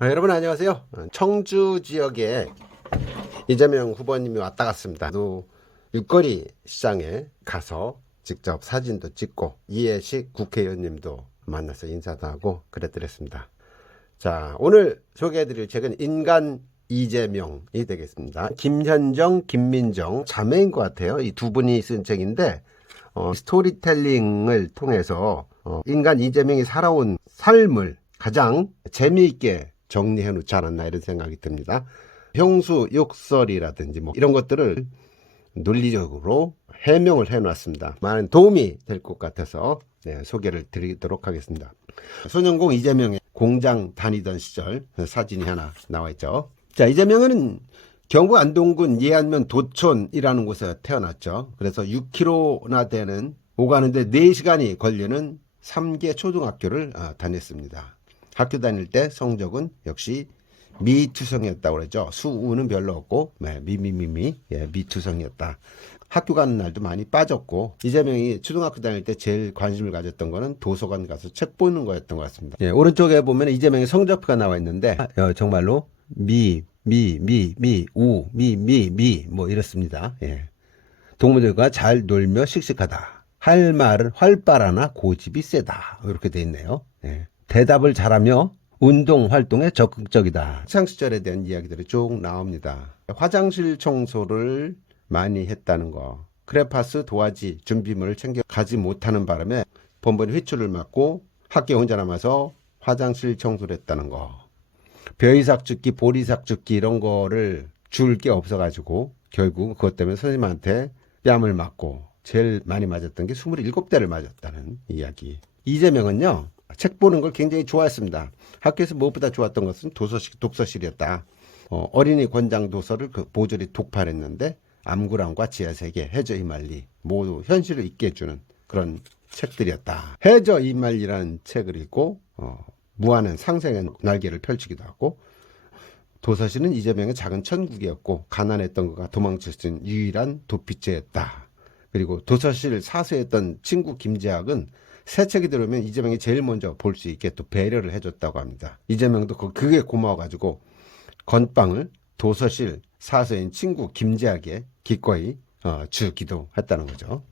여러분 안녕하세요. 청주 지역에 이재명 후보님이 왔다 갔습니다. 또 육거리 시장에 가서 직접 사진도 찍고 이해식 국회의원님도 만나서 인사도 하고 그랬더랬습니다. 자, 오늘 소개해드릴 책은 인간 이재명이 되겠습니다. 김현정, 김민정 자매인 것 같아요. 이 두 분이 쓴 책인데 스토리텔링을 통해서 인간 이재명이 살아온 삶을 가장 재미있게 정리해 놓지 않았나 이런 생각이 듭니다. 형수 욕설이라든지 뭐 이런 것들을 논리적으로 해명을 해 놨습니다. 많은 도움이 될 것 같아서 소개를 드리도록 하겠습니다. 손영공 이재명의 공장 다니던 시절 사진이 하나 나와 있죠. 자, 이재명은 경북 안동군 예안면 도촌이라는 곳에 태어났죠. 그래서 6km나 되는 오가는데 4시간이 걸리는 3개 초등학교를 다녔습니다. 학교 다닐 때 성적은 역시 미투성이었다고 그러죠. 수우는 별로 없고 미투성이었다. 학교 가는 날도 많이 빠졌고 이재명이 초등학교 다닐 때 제일 관심을 가졌던 거는 도서관 가서 책 보는 거였던 것 같습니다. 오른쪽에 보면 이재명의 성적표가 나와 있는데 정말로 뭐 이렇습니다. 동물들과 잘 놀며 씩씩하다. 할 말은 활발하나 고집이 세다. 이렇게 돼 있네요. 대답을 잘하며 운동 활동에 적극적이다. 학창시절에 대한 이야기들이 쭉 나옵니다. 화장실 청소를 많이 했다는 거. 크레파스 도화지 준비물을 챙겨 가지 못하는 바람에 번번이 회초를 맞고 학교에 혼자 남아서 화장실 청소를 했다는 거. 벼이삭 죽기, 보리삭 죽기 이런 거를 줄 게 없어가지고 결국 그것 때문에 선생님한테 뺨을 맞고 제일 많이 맞았던 게 27대를 맞았다는 이야기. 이재명은요. 책 보는 걸 굉장히 좋아했습니다. 학교에서 무엇보다 좋았던 것은 독서실이었다. 어린이 권장 도서를 모조리 독파했는데 암구랑과 지하세계, 해저 이말리 모두 현실을 잊게 해주는 그런 책들이었다. 해저 이말리라는 책을 읽고 무한한 상상의 날개를 펼치기도 하고 도서실은 이재명의 작은 천국이었고 가난했던 그가 도망칠 수 있는 유일한 도피처였다. 그리고 도서실 사수했던 친구 김재학은 새 책이 들어오면 이재명이 제일 먼저 볼 수 있게 또 배려를 해줬다고 합니다. 이재명도 그게 고마워가지고 건빵을 도서실 사서인 친구 김재학에 기꺼이 주기도 했다는 거죠.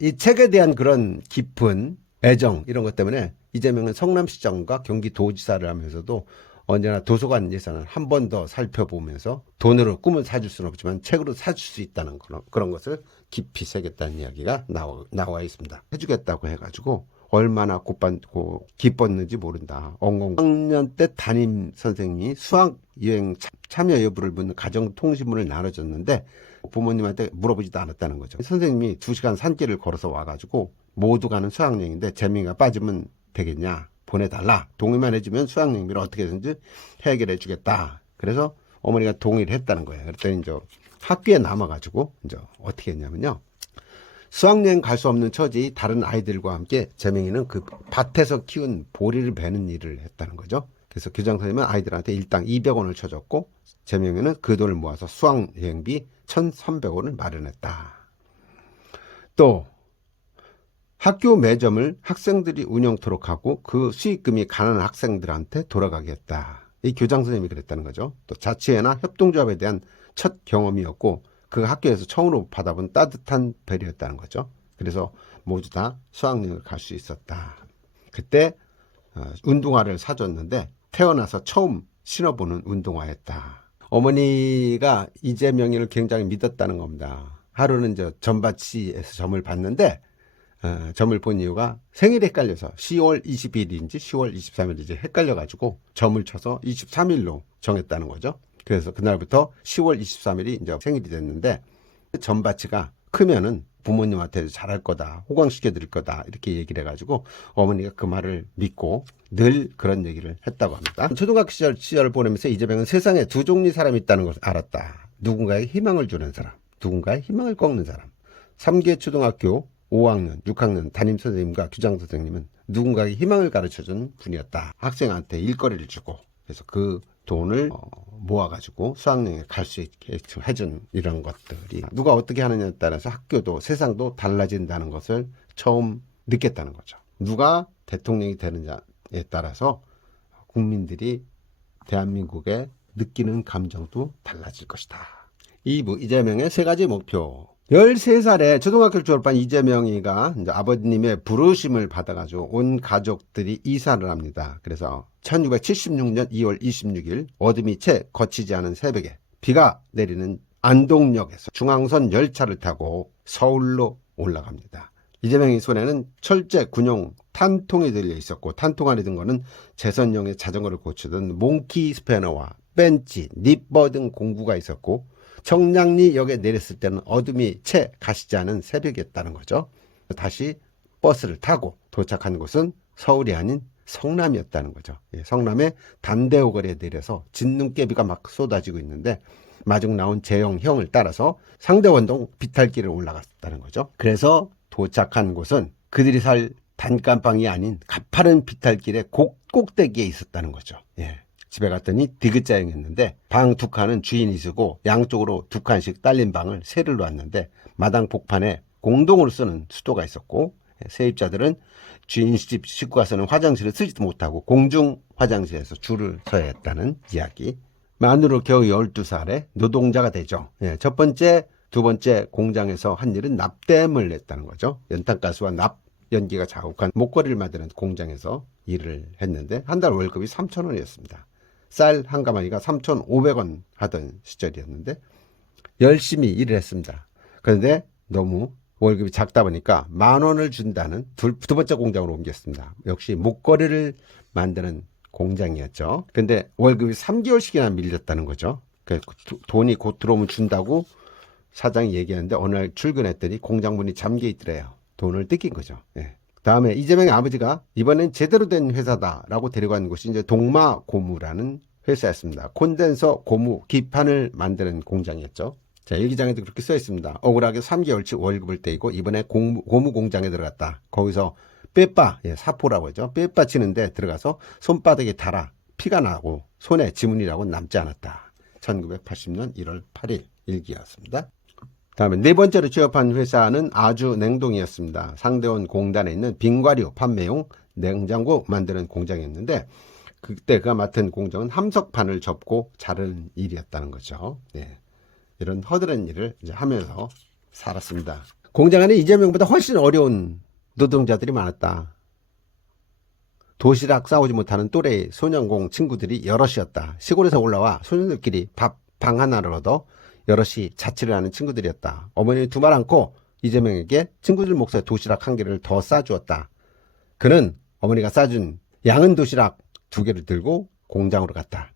이 책에 대한 그런 깊은 애정 이런 것 때문에 이재명은 성남시장과 경기도지사를 하면서도 언제나 도서관 예산을 한 번 더 살펴보면서 돈으로 꿈을 사줄 수는 없지만 책으로 사줄 수 있다는 그런 것을 깊이 새겼다는 이야기가 나와 있습니다. 해주겠다고 해가지고 얼마나 기뻤는지 모른다. 엉엉. 학년 때 담임 선생님이 수학여행 참여 여부를 묻는 가정통신문을 나눠줬는데 부모님한테 물어보지도 않았다는 거죠. 선생님이 2시간 산길을 걸어서 와가지고 모두 가는 수학여행인데 재미가 빠지면 되겠냐. 보내달라. 동의만 해주면 수학여행비를 어떻게든지 해결해 주겠다. 그래서 어머니가 동의를 했다는 거예요. 그랬더니 이제 학교에 남아가지고 이제 어떻게 했냐면요. 수학여행 갈 수 없는 처지 다른 아이들과 함께 재명이는 그 밭에서 키운 보리를 베는 일을 했다는 거죠. 그래서 교장 선생님은 아이들한테 일당 200원을 쳐줬고 재명이는 그 돈을 모아서 수학여행비 1,300원을 마련했다. 또 학교 매점을 학생들이 운영토록 하고 그 수익금이 가난한 학생들한테 돌아가겠다. 이 교장 선생님이 그랬다는 거죠. 또 자치회나 협동조합에 대한 첫 경험이었고 그 학교에서 처음으로 받아본 따뜻한 배려였다는 거죠. 그래서 모두 다 수학여행을 갈 수 있었다. 그때 운동화를 사줬는데 태어나서 처음 신어보는 운동화였다. 어머니가 이재명이를 굉장히 믿었다는 겁니다. 하루는 전밭시에서 점을 봤는데 점을 본 이유가 생일이 헷갈려서 10월 20일인지 10월 23일인지 헷갈려가지고 점을 쳐서 23일로 정했다는 거죠. 그래서 그날부터 10월 23일이 이제 생일이 됐는데 점바치가 크면은 부모님한테 잘할 거다, 호강시켜 드릴 거다 이렇게 얘기를 해가지고 어머니가 그 말을 믿고 늘 그런 얘기를 했다고 합니다. 초등학교 시절을 보내면서 이재명은 세상에 두 종류의 사람이 있다는 걸 알았다. 누군가에게 희망을 주는 사람, 누군가의 희망을 꺾는 사람. 3개 초등학교 5학년, 6학년 담임선생님과 교장선생님은 누군가에게 희망을 가르쳐준 분이었다. 학생한테 일거리를 주고 그래서 그 돈을 모아가지고 수학여행에 갈 수 있게 해준 이런 것들이 누가 어떻게 하느냐에 따라서 학교도 세상도 달라진다는 것을 처음 느꼈다는 거죠. 누가 대통령이 되느냐에 따라서 국민들이 대한민국의 느끼는 감정도 달라질 것이다. 2부 이재명의 세 가지 목표. 13살에 초등학교를 졸업한 이재명이가 이제 아버님의 부르심을 받아가지고 온 가족들이 이사를 합니다. 그래서 1976년 2월 26일 어둠이 채 거치지 않은 새벽에 비가 내리는 안동역에서 중앙선 열차를 타고 서울로 올라갑니다. 이재명의 손에는 철제 군용 탄통이 들려 있었고, 탄통 안에 든 거는 재선용의 자전거를 고치던 몽키 스패너와 벤치, 니퍼 등 공구가 있었고, 청량리역에 내렸을 때는 어둠이 채 가시지 않은 새벽이었다는 거죠. 다시 버스를 타고 도착한 곳은 서울이 아닌 성남이었다는 거죠. 성남의 단대오거리에 내려서 진눈깨비가 막 쏟아지고 있는데, 마중 나온 재영 형을 따라서 상대원동 비탈길을 올라갔다는 거죠. 그래서 도착한 곳은 그들이 살 단칸방이 아닌 가파른 비탈길의 꼭대기에 있었다는 거죠. 집에 갔더니 디귿자형이었는데 방 두 칸은 주인이 쓰고 양쪽으로 두 칸씩 딸린 방을 세를 놓았는데, 마당 복판에 공동으로 쓰는 수도가 있었고, 세입자들은 주인 집 식구가 쓰는 화장실을 쓰지도 못하고 공중 화장실에서 줄을 서야 했다는 이야기. 만으로 겨우 12살에 노동자가 되죠. 첫 번째, 두 번째 공장에서 한 일은 납땜을 냈다는 거죠. 연탄가스와 납 연기가 자욱한 목걸이를 만드는 공장에서 일을 했는데 한 달 월급이 3,000원이었습니다. 쌀 한 가마니가 3,500원 하던 시절이었는데 열심히 일을 했습니다. 그런데 너무 월급이 작다 보니까 10,000원을 준다는 두 번째 공장으로 옮겼습니다. 역시 목걸이를 만드는 공장이었죠. 근데 월급이 3개월씩이나 밀렸다는 거죠. 돈이 곧 들어오면 준다고 사장이 얘기하는데 어느 날 출근했더니 공장 문이 잠겨 있더래요. 돈을 뜯긴 거죠. 다음에 이재명의 아버지가 이번엔 제대로 된 회사다라고 데려간 곳이 이제 동마고무라는 회사였습니다. 콘덴서 고무 기판을 만드는 공장이었죠. 자, 일기장에도 그렇게 써 있습니다. 억울하게 3개월치 월급을 떼이고 이번에 고무 공장에 들어갔다. 거기서 빼빠, 사포라고 하죠. 빼빠 치는데 들어가서 손바닥에 달아 피가 나고 손에 지문이라고 남지 않았다. 1980년 1월 8일 일기였습니다. 다음에 네 번째로 취업한 회사는 아주 냉동이었습니다. 상대원 공단에 있는 빙과류 판매용 냉장고 만드는 공장이었는데, 그때 그가 맡은 공정은 함석판을 접고 자르는 일이었다는 거죠. 이런 허드렛 일을 이제 하면서 살았습니다. 공장 안에 이재명보다 훨씬 어려운 노동자들이 많았다. 도시락 싸오지 못하는 또래의 소년공 친구들이 여럿이었다. 시골에서 올라와 소년들끼리 밥 방 하나를 얻어 여럿이 자취를 하는 친구들이었다. 어머니 두 말 않고 이재명에게 친구들 몫에 도시락 한 개를 더 싸주었다. 그는 어머니가 싸준 양은 도시락 2개를 들고 공장으로 갔다.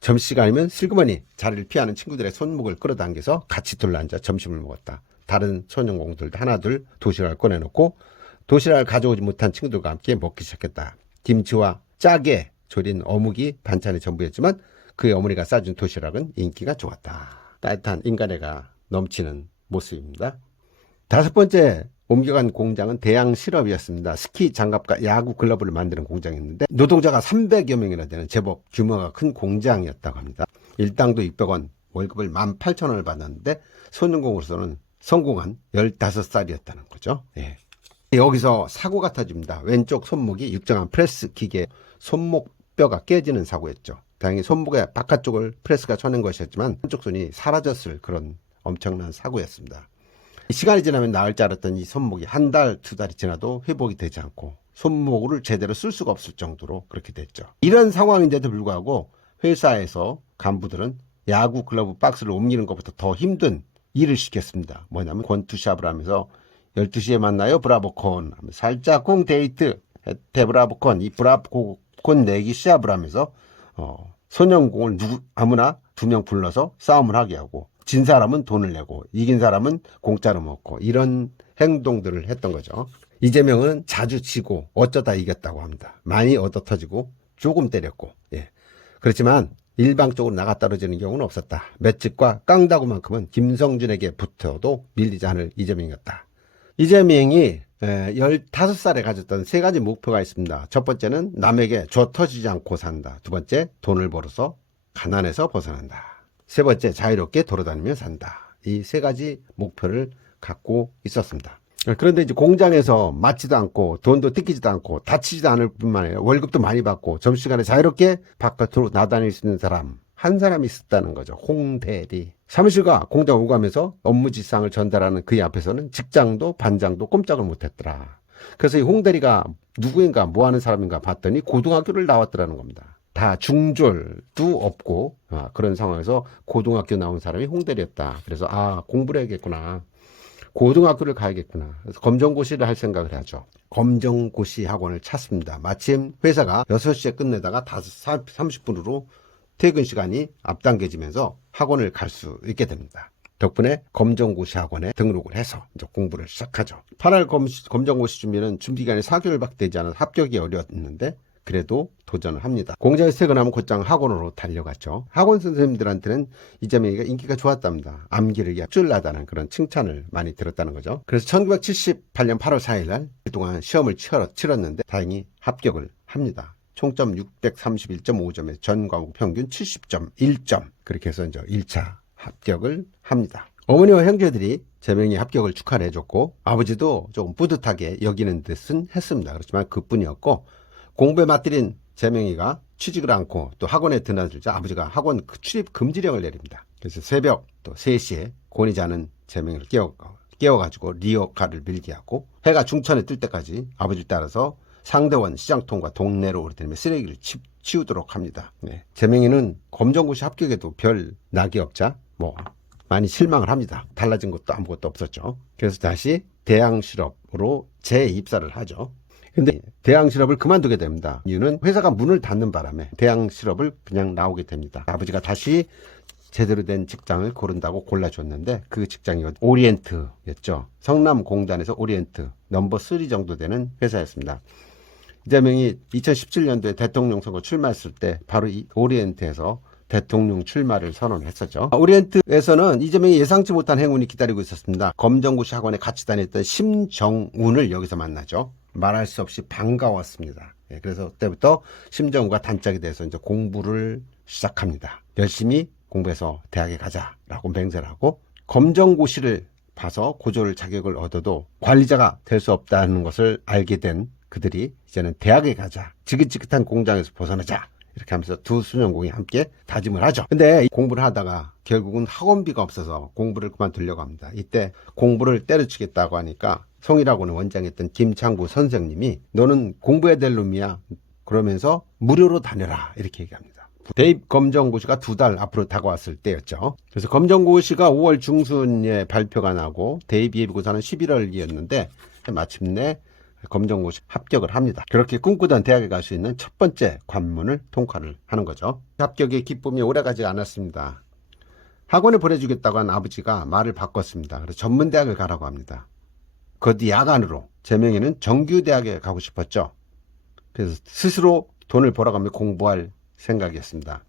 점심시간이면 슬그머니 자리를 피하는 친구들의 손목을 끌어당겨서 같이 둘러앉아 점심을 먹었다. 다른 소년공들도 하나둘 도시락을 꺼내놓고 도시락을 가져오지 못한 친구들과 함께 먹기 시작했다. 김치와 짜게 조린 어묵이 반찬의 전부였지만 그의 어머니가 싸준 도시락은 인기가 좋았다. 따뜻한 인간애가 넘치는 모습입니다. 5번째 옮겨간 공장은 대양 실업이었습니다. 스키 장갑과 야구 글러브를 만드는 공장이었는데 노동자가 300여 명이나 되는 제법 규모가 큰 공장이었다고 합니다. 일당도 600원, 월급을 18,000원을 받았는데 소년공으로서는 성공한 15살이었다는 거죠. 여기서 사고가 터집니다. 왼쪽 손목이 육정한 프레스 기계 손목뼈가 깨지는 사고였죠. 다행히 손목의 바깥쪽을 프레스가 쳐낸 것이었지만 한쪽 손이 사라졌을 그런 엄청난 사고였습니다. 시간이 지나면 나을 줄 알았던 이 손목이 한 달, 2달이 지나도 회복이 되지 않고 손목을 제대로 쓸 수가 없을 정도로 그렇게 됐죠. 이런 상황인데도 불구하고 회사에서 간부들은 야구 글러브 박스를 옮기는 것보다 더 힘든 일을 시켰습니다. 뭐냐면 권투샵을 하면서 12시에 만나요 브라보콘, 살짝 쿵 데이트 데브라보콘, 이 브라보콘 내기 시합을 하면서 소년공을 아무나 2명 불러서 싸움을 하게 하고 진 사람은 돈을 내고 이긴 사람은 공짜로 먹고 이런 행동들을 했던 거죠. 이재명은 자주 치고 어쩌다 이겼다고 합니다. 많이 얻어터지고 조금 때렸고, 그렇지만 일방적으로 나가 떨어지는 경우는 없었다. 맷집과 깡다구만큼은 김성준에게 붙어도 밀리지 않을 이재명이었다. 이재명이 15살에 가졌던 3가지 목표가 있습니다. 첫 번째는 남에게 줘 터지지 않고 산다. 두 번째, 돈을 벌어서 가난에서 벗어난다. 세 번째, 자유롭게 돌아다니며 산다. 이 3가지 목표를 갖고 있었습니다. 그런데 이제 공장에서 맞지도 않고 돈도 뜯기지도 않고 다치지도 않을 뿐만 아니라 월급도 많이 받고 점심시간에 자유롭게 바깥으로 나다닐 수 있는 사람 한 사람이 있었다는 거죠. 홍대리. 사무실과 공장 오가면서 업무 지상을 전달하는 그의 앞에서는 직장도 반장도 꼼짝을 못했더라. 그래서 이 홍대리가 누구인가 뭐 하는 사람인가 봤더니 고등학교를 나왔더라는 겁니다. 다 중졸도 없고 그런 상황에서 고등학교 나온 사람이 홍대리였다. 그래서 공부를 해야겠구나. 고등학교를 가야겠구나. 그래서 검정고시를 할 생각을 하죠. 검정고시 학원을 찾습니다. 마침 회사가 6시에 끝내다가 5시 30분으로 퇴근 시간이 앞당겨지면서 학원을 갈 수 있게 됩니다. 덕분에 검정고시 학원에 등록을 해서 이제 공부를 시작하죠. 8월 검정고시 준비는 준비기간이 4개월밖에 되지 않아서 합격이 어려웠는데 그래도 도전을 합니다. 공장에서 퇴근하면 곧장 학원으로 달려갔죠. 학원 선생님들한테는 이재명이가 인기가 좋았답니다. 암기를 흡줄나다는 그런 칭찬을 많이 들었다는 거죠. 그래서 1978년 8월 4일 날 그동안 시험을 치렀는데 다행히 합격을 합니다. 총점 631.5점에 전 과목 평균 70.1점. 그렇게 해서 이제 1차 합격을 합니다. 어머니와 형제들이 재명이 합격을 축하를 해줬고 아버지도 조금 뿌듯하게 여기는 듯은 했습니다. 그렇지만 그뿐이었고 공부에 맞들인 재명이가 취직을 않고 또 학원에 드나들자 아버지가 학원 출입 금지령을 내립니다. 그래서 새벽 또 3시에 곤히 자는 재명이를 깨워가지고 리어카를 밀게 하고 해가 중천에 뜰 때까지 아버지를 따라서 상대원 시장통과 동네로 오르내리며 쓰레기를 치우도록 합니다. 네. 재명이는 검정고시 합격에도 별 낙이 없자 많이 실망을 합니다. 달라진 것도 아무것도 없었죠. 그래서 다시 대항실업으로 재입사를 하죠. 근데 대항실업을 그만두게 됩니다. 이유는 회사가 문을 닫는 바람에 대항실업을 그냥 나오게 됩니다. 아버지가 다시 제대로 된 직장을 고른다고 골라줬는데 그 직장이 오리엔트였죠. 성남공단에서 오리엔트 넘버 3 정도 되는 회사였습니다. 이재명이 2017년도에 대통령 선거 출마했을 때 바로 이 오리엔트에서 대통령 출마를 선언했었죠. 오리엔트에서는 이재명이 예상치 못한 행운이 기다리고 있었습니다. 검정고시 학원에 같이 다녔던 심정운을 여기서 만나죠. 말할 수 없이 반가웠습니다. 그래서 그때부터 심정우가 단짝이 돼서 이제 공부를 시작합니다. 열심히 공부해서 대학에 가자라고 맹세를 하고 검정고시를 봐서 고졸 자격을 얻어도 관리자가 될 수 없다는 것을 알게 된 그들이 이제는 대학에 가자. 지긋지긋한 공장에서 벗어나자. 이렇게 하면서 두 수련공이 함께 다짐을 하죠. 근데 공부를 하다가 결국은 학원비가 없어서 공부를 그만두려고 합니다. 이때 공부를 때려치겠다고 하니까 성일학원에 원장했던 김창구 선생님이 너는 공부해야 될 놈이야. 그러면서 무료로 다녀라. 이렇게 얘기합니다. 대입 검정고시가 2달 앞으로 다가왔을 때였죠. 그래서 검정고시가 5월 중순에 발표가 나고 대입 예비고사는 11월이었는데 마침내 검정고시 합격을 합니다. 그렇게 꿈꾸던 대학에 갈 수 있는 첫 번째 관문을 통과를 하는 거죠. 합격의 기쁨이 오래가지 않았습니다. 학원에 보내주겠다고 한 아버지가 말을 바꿨습니다. 그래서 전문대학을 가라고 합니다. 그 뒤 야간으로 재명이는 정규대학에 가고 싶었죠. 그래서 스스로 돈을 벌어가며 공부할 생각이었습니다.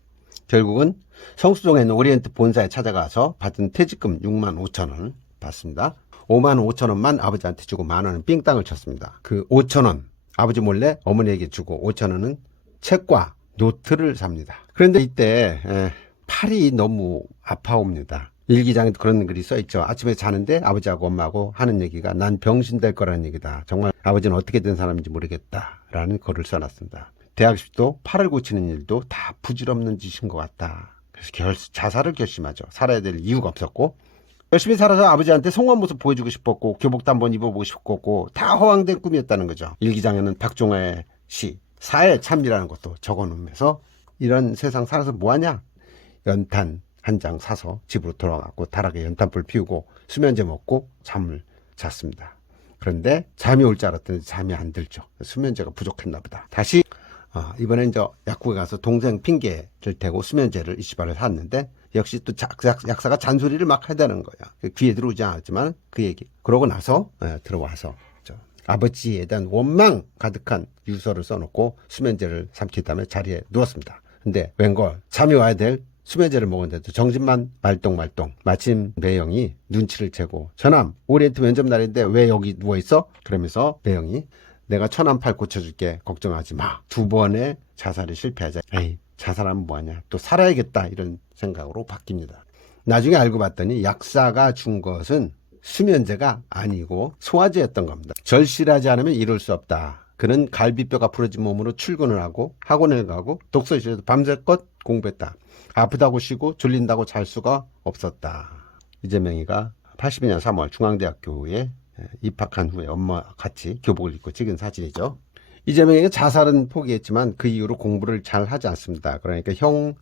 결국은 성수동에 있는 오리엔트 본사에 찾아가서 받은 퇴직금 6만 5천 원을 받습니다. 5만 5천 원만 아버지한테 주고 만 원은 삥땅을 쳤습니다. 그 5천 원 아버지 몰래 어머니에게 주고 5천 원은 책과 노트를 삽니다. 그런데 이때 팔이 너무 아파옵니다. 일기장에도 그런 글이 써있죠. 아침에 자는데 아버지하고 엄마하고 하는 얘기가 난 병신 될 거라는 얘기다. 정말 아버지는 어떻게 된 사람인지 모르겠다 라는 글을 써놨습니다. 대학식도 팔을 고치는 일도 다 부질없는 짓인 것 같다. 그래서 자살을 결심하죠. 살아야 될 이유가 없었고 열심히 살아서 아버지한테 성공한 모습 보여주고 싶었고 교복도 한번 입어보고 싶었고 다 허황된 꿈이었다는 거죠. 일기장에는 박종화의 시 사회 참이라는 것도 적어놓으면서 이런 세상 살아서 뭐하냐. 연탄 한 장 사서 집으로 돌아가고 다락에 연탄불 피우고 수면제 먹고 잠을 잤습니다. 그런데 잠이 올 줄 알았더니 잠이 안 들죠. 수면제가 부족했나 보다. 다시 이번엔 이제 약국에 가서 동생 핑계를 대고 수면제를 20알을 샀는데 역시 또 약사가 잔소리를 막 하다는 거야. 귀에 들어오지 않았지만 그 얘기. 그러고 나서 들어와서 아버지에 대한 원망 가득한 유서를 써놓고 수면제를 삼킨 다음에 자리에 누웠습니다. 근데 웬걸 잠이 와야 될 수면제를 먹었는데도 정신만 말똥말똥. 마침 매형이 눈치를 채고 저남 오리엔트 면접 날인데 왜 여기 누워있어? 그러면서 매형이 내가 천안팔 고쳐줄게. 걱정하지 마. 2번의 자살에 실패하자. 에이 자살하면 뭐하냐. 또 살아야겠다. 이런 생각으로 바뀝니다. 나중에 알고 봤더니 약사가 준 것은 수면제가 아니고 소화제였던 겁니다. 절실하지 않으면 이룰 수 없다. 그는 갈비뼈가 부러진 몸으로 출근을 하고 학원을 가고 독서실에서 밤새껏 공부했다. 아프다고 쉬고 졸린다고 잘 수가 없었다. 이재명이가 82년 3월 중앙대학교에 입학한 후에 엄마와 같이 교복을 입고 찍은 사진이죠. 이재명이가 자살은 포기했지만 그 이후로 공부를 잘 하지 않습니다. 그러니까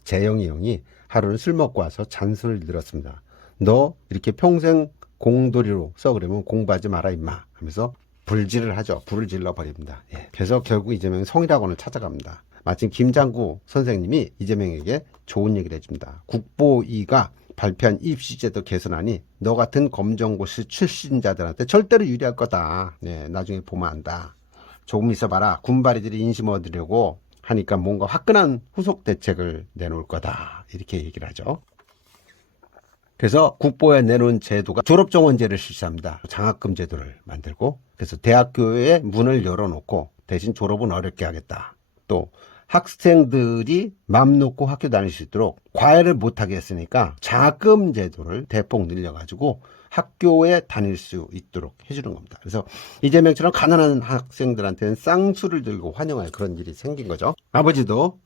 재영이 형이 하루는 술 먹고 와서 잔소리를 들었습니다. 너 이렇게 평생 공돌이로 써 그러면 공부하지 마라 임마 하면서 불질을 하죠. 불을 질러 버립니다. 그래서 결국 이재명이 성일학원을 찾아갑니다. 마침 김장구 선생님이 이재명에게 좋은 얘기를 해줍니다. 국보위가 발표한 입시제도 개선안이 너 같은 검정고시 출신자들한테 절대로 유리할 거다. 나중에 보면 안다. 조금 있어봐라. 군바리들이 인심 얻으려고 하니까 뭔가 화끈한 후속 대책을 내놓을 거다. 이렇게 얘기를 하죠. 그래서 국보에 내놓은 제도가 졸업정원제를 실시합니다. 장학금 제도를 만들고 그래서 대학교에 문을 열어놓고 대신 졸업은 어렵게 하겠다. 또 학생들이 맘 놓고 학교 다닐 수 있도록 과외를 못하게 했으니까 장학금 제도를 대폭 늘려가지고 학교에 다닐 수 있도록 해주는 겁니다. 그래서 이재명처럼 가난한 학생들한테는 쌍수를 들고 환영할 그런 일이 생긴 거죠. 아버지도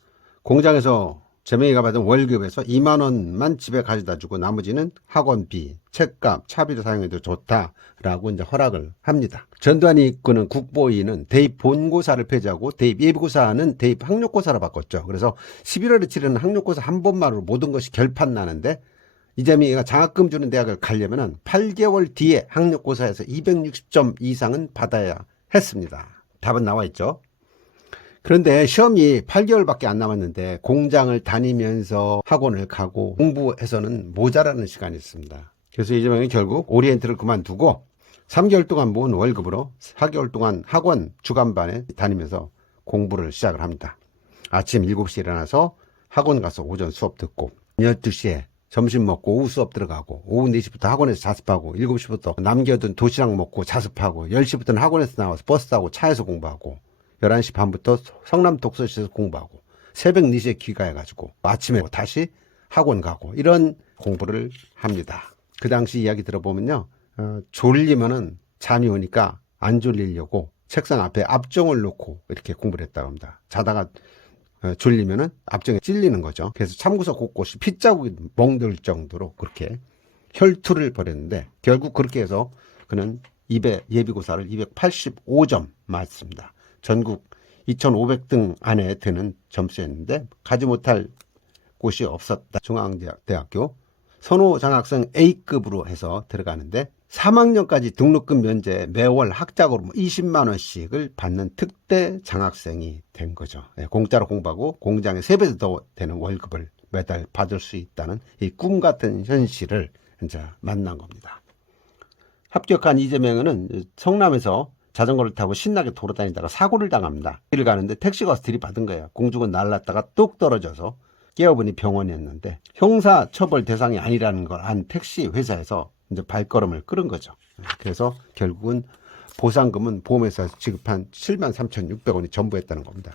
공장에서 재명이가 받은 월급에서 2만 원만 집에 가져다 주고 나머지는 학원비, 책값, 차비로 사용해도 좋다라고 이제 허락을 합니다. 전두환이 이끄는 국보위는 대입 본고사를 폐지하고 대입 예비고사는 대입 학력고사로 바꿨죠. 그래서 11월에 치르는 학력고사 한 번만으로 모든 것이 결판 나는데 이재명이가 장학금 주는 대학을 가려면 8개월 뒤에 학력고사에서 260점 이상은 받아야 했습니다. 답은 나와 있죠. 그런데 시험이 8개월밖에 안 남았는데 공장을 다니면서 학원을 가고 공부해서는 모자라는 시간이 있습니다. 그래서 이재명이 결국 오리엔트를 그만두고 3개월 동안 모은 월급으로 4개월 동안 학원 주간반에 다니면서 공부를 시작을 합니다. 아침 7시에 일어나서 학원 가서 오전 수업 듣고 12시에 점심 먹고 오후 수업 들어가고 오후 4시부터 학원에서 자습하고 7시부터 남겨둔 도시락 먹고 자습하고 10시부터는 학원에서 나와서 버스 타고 차에서 공부하고 11시 반부터 성남 독서실에서 공부하고 새벽 4시에 귀가해가지고 아침에 다시 학원 가고 이런 공부를 합니다. 그 당시 이야기 들어보면요. 졸리면은 잠이 오니까 안 졸리려고 책상 앞에 압정을 놓고 이렇게 공부를 했다고 합니다. 자다가 졸리면은 압정에 찔리는 거죠. 그래서 참고서 곳곳이 핏자국이 멍들 정도로 그렇게 혈투를 벌였는데 결국 그렇게 해서 그는 예비고사를 285점 맞습니다. 전국 2,500등 안에 드는 점수였는데 가지 못할 곳이 없었다. 중앙대학교 선호 장학생 A급으로 해서 들어가는데 3학년까지 등록금 면제 매월 학자금으로 20만 원씩을 받는 특대 장학생이 된 거죠. 공짜로 공부하고 공장에 3배 더 되는 월급을 매달 받을 수 있다는 이 꿈 같은 현실을 이제 만난 겁니다. 합격한 이재명은 성남에서 자전거를 타고 신나게 돌아다니다가 사고를 당합니다. 길을 가는데 택시가 와서 들이받은 거예요. 공중은 날랐다가 뚝 떨어져서 깨어보니 병원이었는데 형사처벌 대상이 아니라는 걸 안 택시 회사에서 이제 발걸음을 끌은 거죠. 그래서 결국은 보상금은 보험회사에서 지급한 73,600원이 전부했다는 겁니다.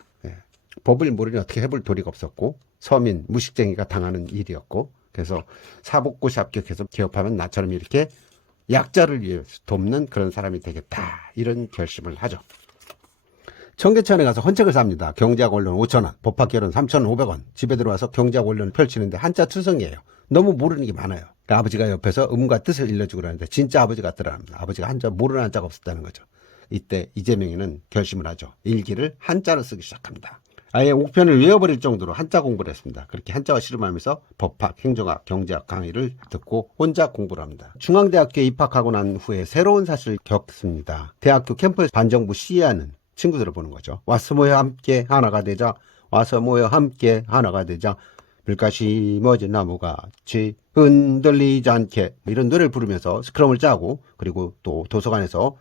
법을 모르니 어떻게 해볼 도리가 없었고 서민 무식쟁이가 당하는 일이었고 그래서 사복고시 합격해서 개업하면 나처럼 이렇게 약자를 위해 돕는 그런 사람이 되겠다 이런 결심을 하죠. 청계천에 가서 헌책을 삽니다. 경제학 원론 5,000원, 법학개론 3,500원. 집에 들어와서 경제학 원론을 펼치는데 한자 투성이에요. 너무 모르는 게 많아요. 그러니까 아버지가 옆에서 음과 뜻을 일러주고 그러는데 진짜 아버지 같더랍니다. 아버지가 한자 모르는 한자가 없었다는 거죠. 이때 이재명이는 결심을 하죠. 일기를 한자로 쓰기 시작합니다. 아예 옥편을 외워버릴 정도로 한자 공부를 했습니다. 그렇게 한자와 씨름하면서 법학, 행정학, 경제학 강의를 듣고 혼자 공부를 합니다. 중앙대학교에 입학하고 난 후에 새로운 사실을 겪습니다. 대학교 캠퍼스 반정부 시위하는 친구들을 보는 거죠. 와서 모여 함께 하나가 되자. 와서 모여 함께 하나가 되자. 물가시 머진 나무같이 흔들리지 않게 이런 노래를 부르면서 스크럼을 짜고 그리고 또 도서관에서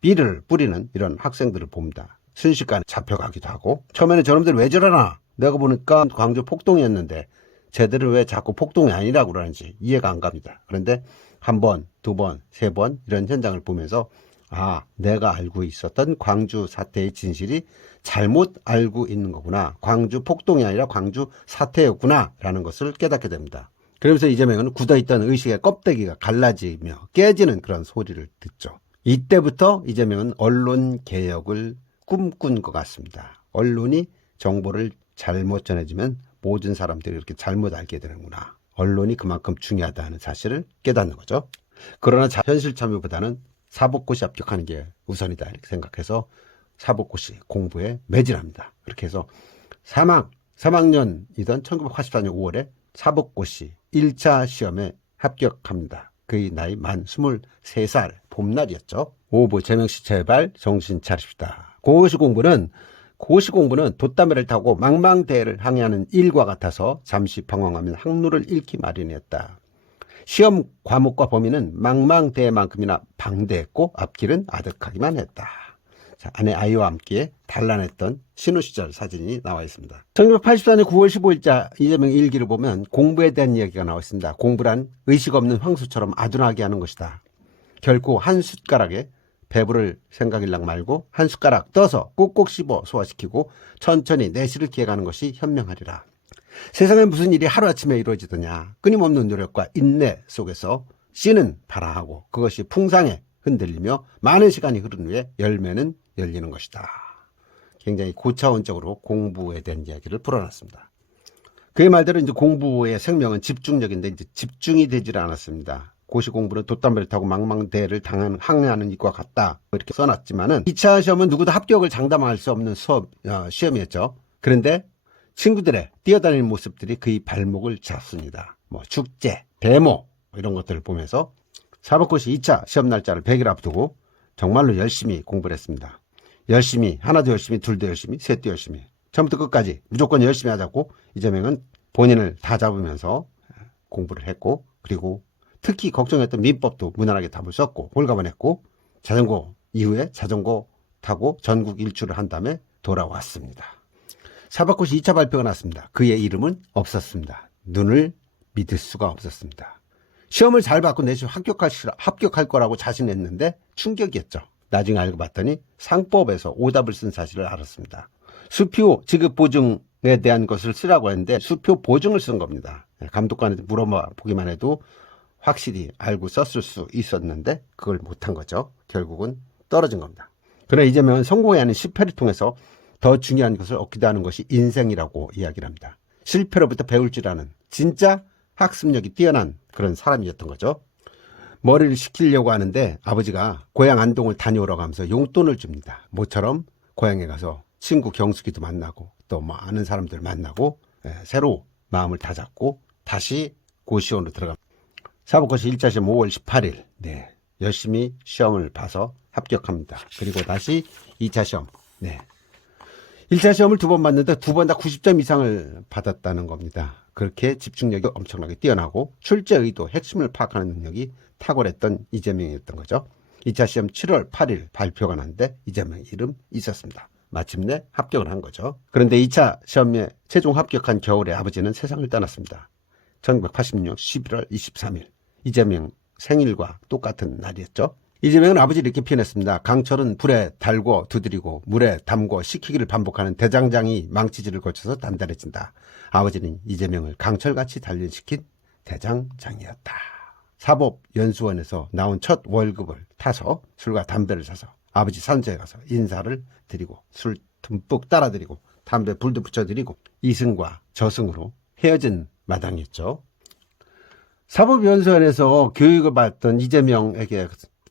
비를 뿌리는 이런 학생들을 봅니다. 순식간에 잡혀가기도 하고 처음에는 저놈들 왜 저러나 내가 보니까 광주 폭동이었는데 쟤들은 왜 자꾸 폭동이 아니라고 그러는지 이해가 안 갑니다. 그런데 한 번, 두 번, 세 번 이런 현장을 보면서 아 내가 알고 있었던 광주 사태의 진실이 잘못 알고 있는 거구나. 광주 폭동이 아니라 광주 사태였구나 라는 것을 깨닫게 됩니다. 그러면서 이재명은 굳어있던 의식의 껍데기가 갈라지며 깨지는 그런 소리를 듣죠. 이때부터 이재명은 언론 개혁을 꿈꾼 것 같습니다. 언론이 정보를 잘못 전해주면 모든 사람들이 이렇게 잘못 알게 되는구나. 언론이 그만큼 중요하다는 사실을 깨닫는 거죠. 그러나 현실 참여보다는 사법고시 합격하는 게 우선이다 이렇게 생각해서 사법고시 공부에 매진합니다. 그렇게 해서 3학년이던 1984년 5월에 사법고시 1차 시험에 합격합니다. 그의 나이 만 23살 봄날이었죠. 오부 제명시 제발 정신 차립시다. 고시 공부는 돛담배를 타고 망망대해를 항해하는 일과 같아서 잠시 방황하면 항로를 잃기 마련이었다. 시험 과목과 범위는 망망대해만큼이나 방대했고 앞길은 아득하기만 했다. 자, 아내 아이와 함께 단란했던 신우 시절 사진이 나와 있습니다. 1984년 9월 15일자 이재명 일기를 보면 공부에 대한 이야기가 나와 있습니다. 공부란 의식 없는 황수처럼 아둔하게 하는 것이다. 결코 한 숟가락에 배부를 생각일랑 말고 한 숟가락 떠서 꼭꼭 씹어 소화시키고 천천히 내실을 기해가는 것이 현명하리라. 세상에 무슨 일이 하루아침에 이루어지더냐. 끊임없는 노력과 인내 속에서 씨는 발아하고 그것이 풍상에 흔들리며 많은 시간이 흐른 후에 열매는 열리는 것이다. 굉장히 고차원적으로 공부에 대한 이야기를 풀어놨습니다. 그의 말대로 이제 공부의 생명은 집중력인데 이제 집중이 되질 않았습니다. 고시 공부는 돛담배를 타고 망망대해를 항해하는 일과 같다. 이렇게 써놨지만은 2차 시험은 누구도 합격을 장담할 수 없는 시험이었죠. 그런데 친구들의 뛰어다니는 모습들이 그의 발목을 잡습니다. 축제, 데모 이런 것들을 보면서 사법고시 2차 시험 날짜를 100일 앞두고 정말로 열심히 공부를 했습니다. 열심히, 하나도 열심히, 둘도 열심히, 셋도 열심히. 처음부터 끝까지 무조건 열심히 하자고 이재명은 본인을 다 잡으면서 공부를 했고, 그리고 특히 걱정했던 민법도 무난하게 답을 썼고 홀가분했고, 자전거 이후에 자전거 타고 전국 일주를 한 다음에 돌아왔습니다. 사법고시 2차 발표가 났습니다. 그의 이름은 없었습니다. 눈을 믿을 수가 없었습니다. 시험을 잘 받고 내시 합격할 거라고 자신했는데 충격이었죠. 나중에 알고 봤더니 상법에서 오답을 쓴 사실을 알았습니다. 수표 지급 보증에 대한 것을 쓰라고 했는데 수표 보증을 쓴 겁니다. 감독관한테 물어보기만 해도 확실히 알고 썼을 수 있었는데 그걸 못한 거죠. 결국은 떨어진 겁니다. 그러나 이재명은 성공해야 하는 실패를 통해서 더 중요한 것을 얻기도 하는 것이 인생이라고 이야기를 합니다. 실패로부터 배울 줄 아는 진짜 학습력이 뛰어난 그런 사람이었던 거죠. 머리를 식히려고 하는데 아버지가 고향 안동을 다녀오라고 하면서 용돈을 줍니다. 모처럼 고향에 가서 친구 경숙이도 만나고 또 아는 사람들 만나고 새로 마음을 다잡고 다시 고시원으로 들어갑니다. 사법고시 1차 시험 5월 18일 열심히 시험을 봐서 합격합니다. 그리고 다시 2차 시험 1차 시험을 2번 봤는데 2번 다 90점 이상을 받았다는 겁니다. 그렇게 집중력이 엄청나게 뛰어나고 출제 의도, 핵심을 파악하는 능력이 탁월했던 이재명이었던 거죠. 2차 시험 7월 8일 발표가 났는데 이재명 이름 있었습니다. 마침내 합격을 한 거죠. 그런데 2차 시험에 최종 합격한 겨울에 아버지는 세상을 떠났습니다. 1986년 11월 23일 이재명 생일과 똑같은 날이었죠. 이재명은 아버지를 이렇게 표현했습니다. 강철은 불에 달고 두드리고 물에 담고 식히기를 반복하는 대장장이 망치질을 거쳐서 단단해진다. 아버지는 이재명을 강철같이 단련시킨 대장장이었다. 사법연수원에서 나온 첫 월급을 타서 술과 담배를 사서 아버지 산소에 가서 인사를 드리고 술 듬뿍 따라드리고 담배 불도 붙여드리고 이승과 저승으로 헤어진 마당이었죠. 사법연수원에서 교육을 받던 이재명에게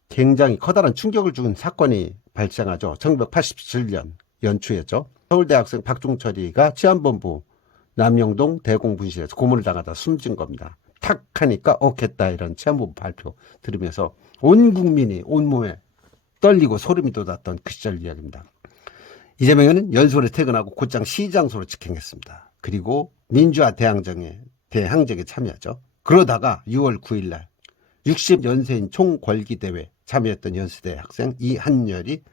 굉장히 커다란 충격을 준 사건이 발생하죠. 1987년 연초였죠. 서울대학생 박종철이가 치안본부 남영동 대공분실에서 고문을 당하다 숨진 겁니다. 탁 하니까 했다 이런 치안본부 발표 들으면서 온 국민이 온몸에 떨리고 소름이 돋았던 그 시절 이야기입니다. 이재명은 연수원에 퇴근하고 곧장 시장소로 직행했습니다. 그리고 민주화 대항정에 참여하죠. 그러다가 6월 9일 날 60연세인 총궐기대회 참여했던 연수대 학생 이한열이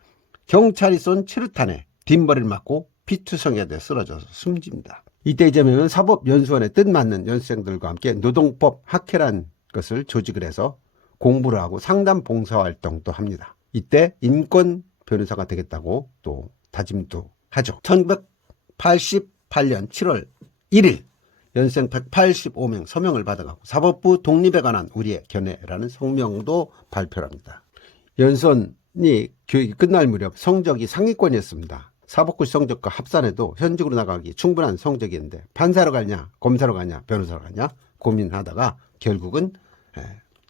경찰이 쏜 체류탄에 뒷머리를 맞고 피투성이가 돼 쓰러져서 숨집니다. 이때 이재명은 사법연수원에 뜻맞는 연수생들과 함께 노동법 학회란 것을 조직을 해서 공부를 하고 상담 봉사활동도 합니다. 이때 인권 변호사가 되겠다고 또 다짐도 하죠. 1988년 7월 1일 연생 185명 서명을 받아가고 사법부 독립에 관한 우리의 견해라는 성명도 발표합니다. 연선이 교육이 끝날 무렵 성적이 상위권이었습니다. 사법고 성적과 합산해도 현직으로 나가기 충분한 성적이었는데 판사로 가냐 검사로 가냐 변호사로 가냐 고민하다가 결국은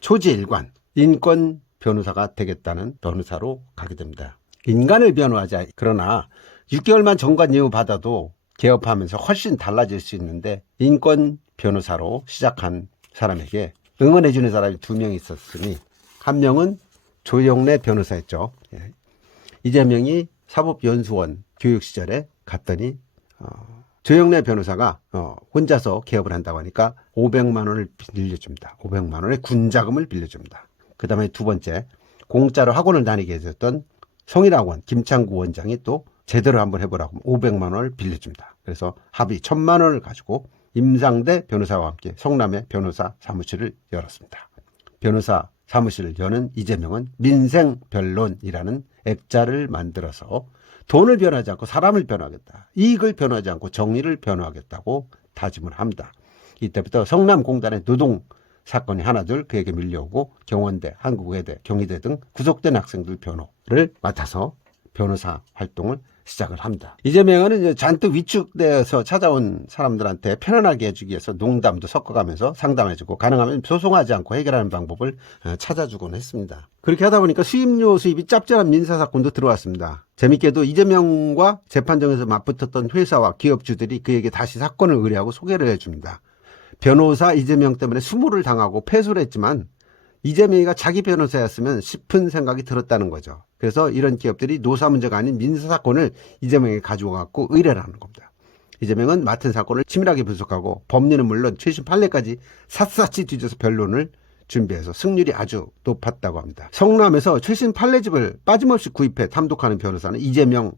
초지일관 인권 변호사가 되겠다는 변호사로 가게 됩니다. 인간을 변호하자. 그러나 6개월만 정관 예우 받아도 개업하면서 훨씬 달라질 수 있는데 인권 변호사로 시작한 사람에게 응원해 주는 사람이 2명 있었으니 한 명은 조영래 변호사였죠. 이재명이 사법연수원 교육 시절에 갔더니 조영래 변호사가 혼자서 개업을 한다고 하니까 500만 원을 빌려줍니다. 500만 원의 군자금을 빌려줍니다. 그 다음에 2번째, 공짜로 학원을 다니게 해줬던 성일학원 김창구 원장이 또 제대로 한번 해보라고 500만 원을 빌려줍니다. 그래서 합의 1000만 원을 가지고 임상대 변호사와 함께 성남에 변호사 사무실을 열었습니다. 변호사 사무실을 여는 이재명은 민생변론이라는 액자를 만들어서 돈을 변호하지 않고 사람을 변호하겠다. 이익을 변호하지 않고 정의를 변호하겠다고 다짐을 합니다. 이때부터 성남공단의 노동 사건이 하나둘 그에게 밀려오고 경원대, 한국외대, 경희대 등 구속된 학생들 변호를 맡아서 변호사 활동을 시작을 합니다. 이재명은 이제 잔뜩 위축되어서 찾아온 사람들한테 편안하게 해주기 위해서 농담도 섞어가면서 상담해주고 가능하면 소송하지 않고 해결하는 방법을 찾아주곤 했습니다. 그렇게 하다 보니까 수임료 수입이 짭짤한 민사사건도 들어왔습니다. 재밌게도 이재명과 재판정에서 맞붙었던 회사와 기업주들이 그에게 다시 사건을 의뢰하고 소개를 해줍니다. 변호사 이재명 때문에 수모를 당하고 패소를 했지만 이재명이가 자기 변호사였으면 싶은 생각이 들었다는 거죠. 그래서 이런 기업들이 노사 문제가 아닌 민사사건을 이재명에게 가져와갖고 의뢰를 하는 겁니다. 이재명은 맡은 사건을 치밀하게 분석하고 법리는 물론 최신 판례까지 샅샅이 뒤져서 변론을 준비해서 승률이 아주 높았다고 합니다. 성남에서 최신 판례집을 빠짐없이 구입해 탐독하는 변호사는 이재명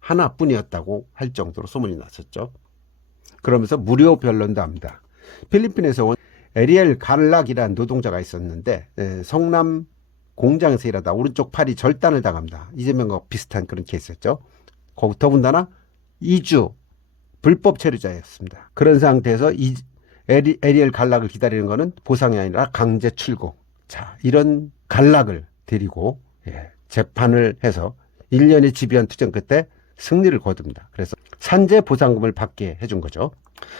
하나뿐이었다고 할 정도로 소문이 났었죠. 그러면서 무료 변론도 합니다. 필리핀에서 온 에리엘 갈락이라는 노동자가 있었는데 성남 공장에서 일하다 오른쪽 팔이 절단을 당합니다. 이재명과 비슷한 그런 케이스였죠. 거기 더군다나 2주 불법 체류자였습니다. 그런 상태에서 에리엘 갈락을 기다리는 것은 보상이 아니라 강제 출국. 자, 이런 갈락을 데리고 재판을 해서 1년의 집요한 투쟁 끝에 승리를 거둡니다. 그래서 산재 보상금을 받게 해준 거죠.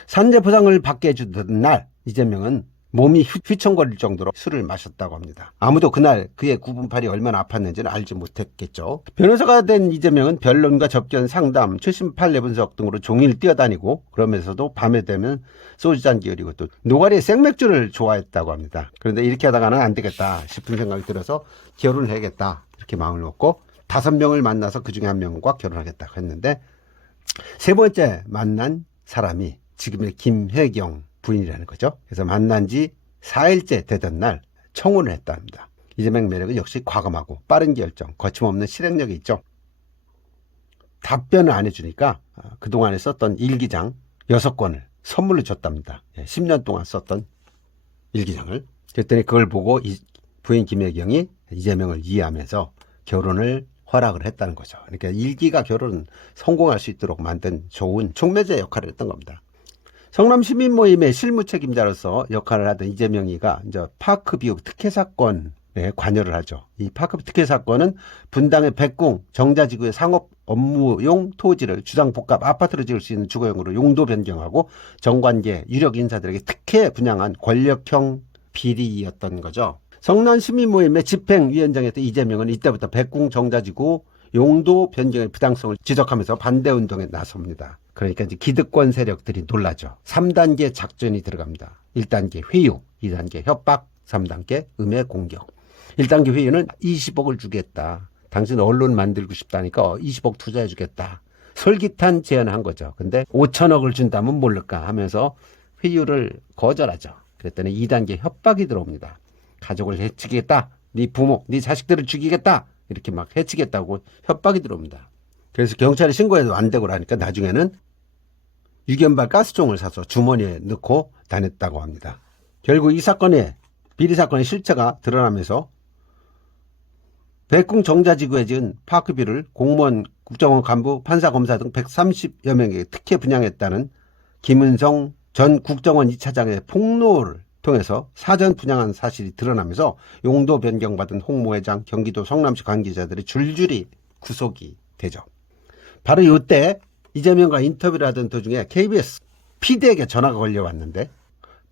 산재 보상을 받게 해주던 날 이재명은 몸이 휘청거릴 정도로 술을 마셨다고 합니다. 아무도 그날 그의 굽은 팔이 얼마나 아팠는지는 알지 못했겠죠. 변호사가 된 이재명은 변론과 접견, 상담, 최신 판례 분석 등으로 종일 뛰어다니고 그러면서도 밤에 되면 소주잔 기울이고 또 노가리에 생맥주를 좋아했다고 합니다. 그런데 이렇게 하다가는 안 되겠다 싶은 생각이 들어서 결혼을 해야겠다 이렇게 마음을 먹고 5명을 만나서 그 중에 1명과 결혼하겠다고 했는데 세 번째 만난 사람이 지금의 김혜경 부인이라는 거죠. 그래서 만난 지 4일째 되던 날 청혼을 했답니다. 이재명 매력은 역시 과감하고 빠른 결정, 거침없는 실행력이 있죠. 답변을 안 해주니까 그동안에 썼던 일기장 6권을 선물로 줬답니다. 10년 동안 썼던 일기장을. 그랬더니 그걸 보고 부인 김혜경이 이재명을 이해하면서 결혼을 허락을 했다는 거죠. 그러니까 일기가 결혼은 성공할 수 있도록 만든 좋은 촉매제 역할을 했던 겁니다. 성남 시민 모임의 실무 책임자로서 역할을 하던 이재명이가 이제 파크뷰 특혜 사건에 관여를 하죠. 이 파크뷰 특혜 사건은 분당의 백궁 정자지구의 상업 업무용 토지를 주상복합 아파트로 지을 수 있는 주거용으로 용도 변경하고 정관계 유력 인사들에게 특혜 분양한 권력형 비리였던 거죠. 성남 시민 모임의 집행위원장이었던 이재명은 이때부터 백궁 정자지구 용도 변경의 부당성을 지적하면서 반대운동에 나섭니다. 그러니까 이제 기득권 세력들이 놀라죠. 3단계 작전이 들어갑니다. 1단계 회유, 2단계 협박, 3단계 음해 공격. 1단계 회유는 20억을 주겠다. 당신 언론 만들고 싶다니까 20억 투자해 주겠다. 솔깃한 제안을 한 거죠. 근데 5천억을 준다면 모를까 하면서 회유를 거절하죠. 그랬더니 2단계 협박이 들어옵니다. 가족을 해치겠다. 네 부모, 네 자식들을 죽이겠다. 이렇게 막 해치겠다고 협박이 들어옵니다. 그래서 경찰에 신고해도 안 되고 하니까 나중에는 유견발 가스총을 사서 주머니에 넣고 다녔다고 합니다. 결국 이 사건의 비리 사건의 실체가 드러나면서 백궁 정자지구에 지은 파크뷰를 공무원, 국정원 간부, 판사, 검사 등 130여 명에게 특혜 분양했다는 김은성 전 국정원 2차장의 폭로를 통해서 사전 분양한 사실이 드러나면서 용도 변경받은 홍모 회장, 경기도 성남시 관계자들이 줄줄이 구속이 되죠. 바로 이때 이재명과 인터뷰를 하던 도중에 KBS PD에게 전화가 걸려왔는데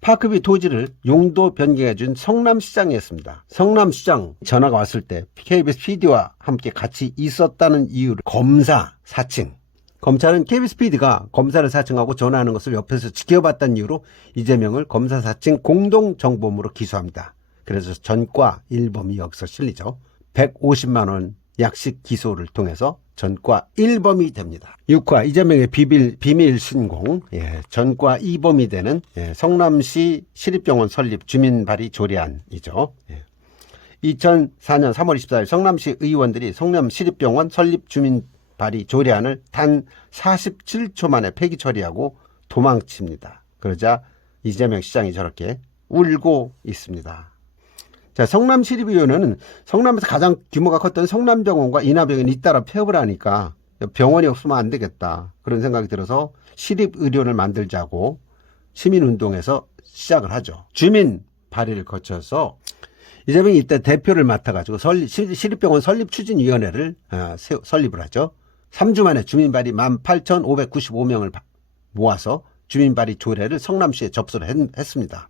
파크비 토지를 용도 변경해준 성남시장이었습니다. 성남시장 전화가 왔을 때 KBS PD와 함께 같이 있었다는 이유로 검사 사칭. 검찰은 KBS PD가 검사를 사칭하고 전화하는 것을 옆에서 지켜봤다는 이유로 이재명을 검사 사칭 공동정범으로 기소합니다. 그래서 전과 1범이 여기서 실리죠. 150만 원 약식 기소를 통해서 전과 1범이 됩니다. 6화 이재명의 비밀 신공, 전과 2범이 되는 성남시 시립병원 설립 주민 발의 조례안이죠. 2004년 3월 24일 성남시 의원들이 성남 시립병원 설립 주민 발의 조례안을 단 47초 만에 폐기 처리하고 도망칩니다. 그러자 이재명 시장이 저렇게 울고 있습니다. 자, 성남시립의원은 성남에서 가장 규모가 컸던 성남병원과 인하병원이 잇따라 폐업을 하니까 병원이 없으면 안 되겠다. 그런 생각이 들어서 시립의료원을 만들자고 시민운동에서 시작을 하죠. 주민 발의를 거쳐서 이재명이 이때 대표를 맡아가지고 시립병원 설립추진위원회를 설립을 하죠. 3주 만에 주민 발의 18,595명을 모아서 주민 발의 조례를 성남시에 접수를 했습니다.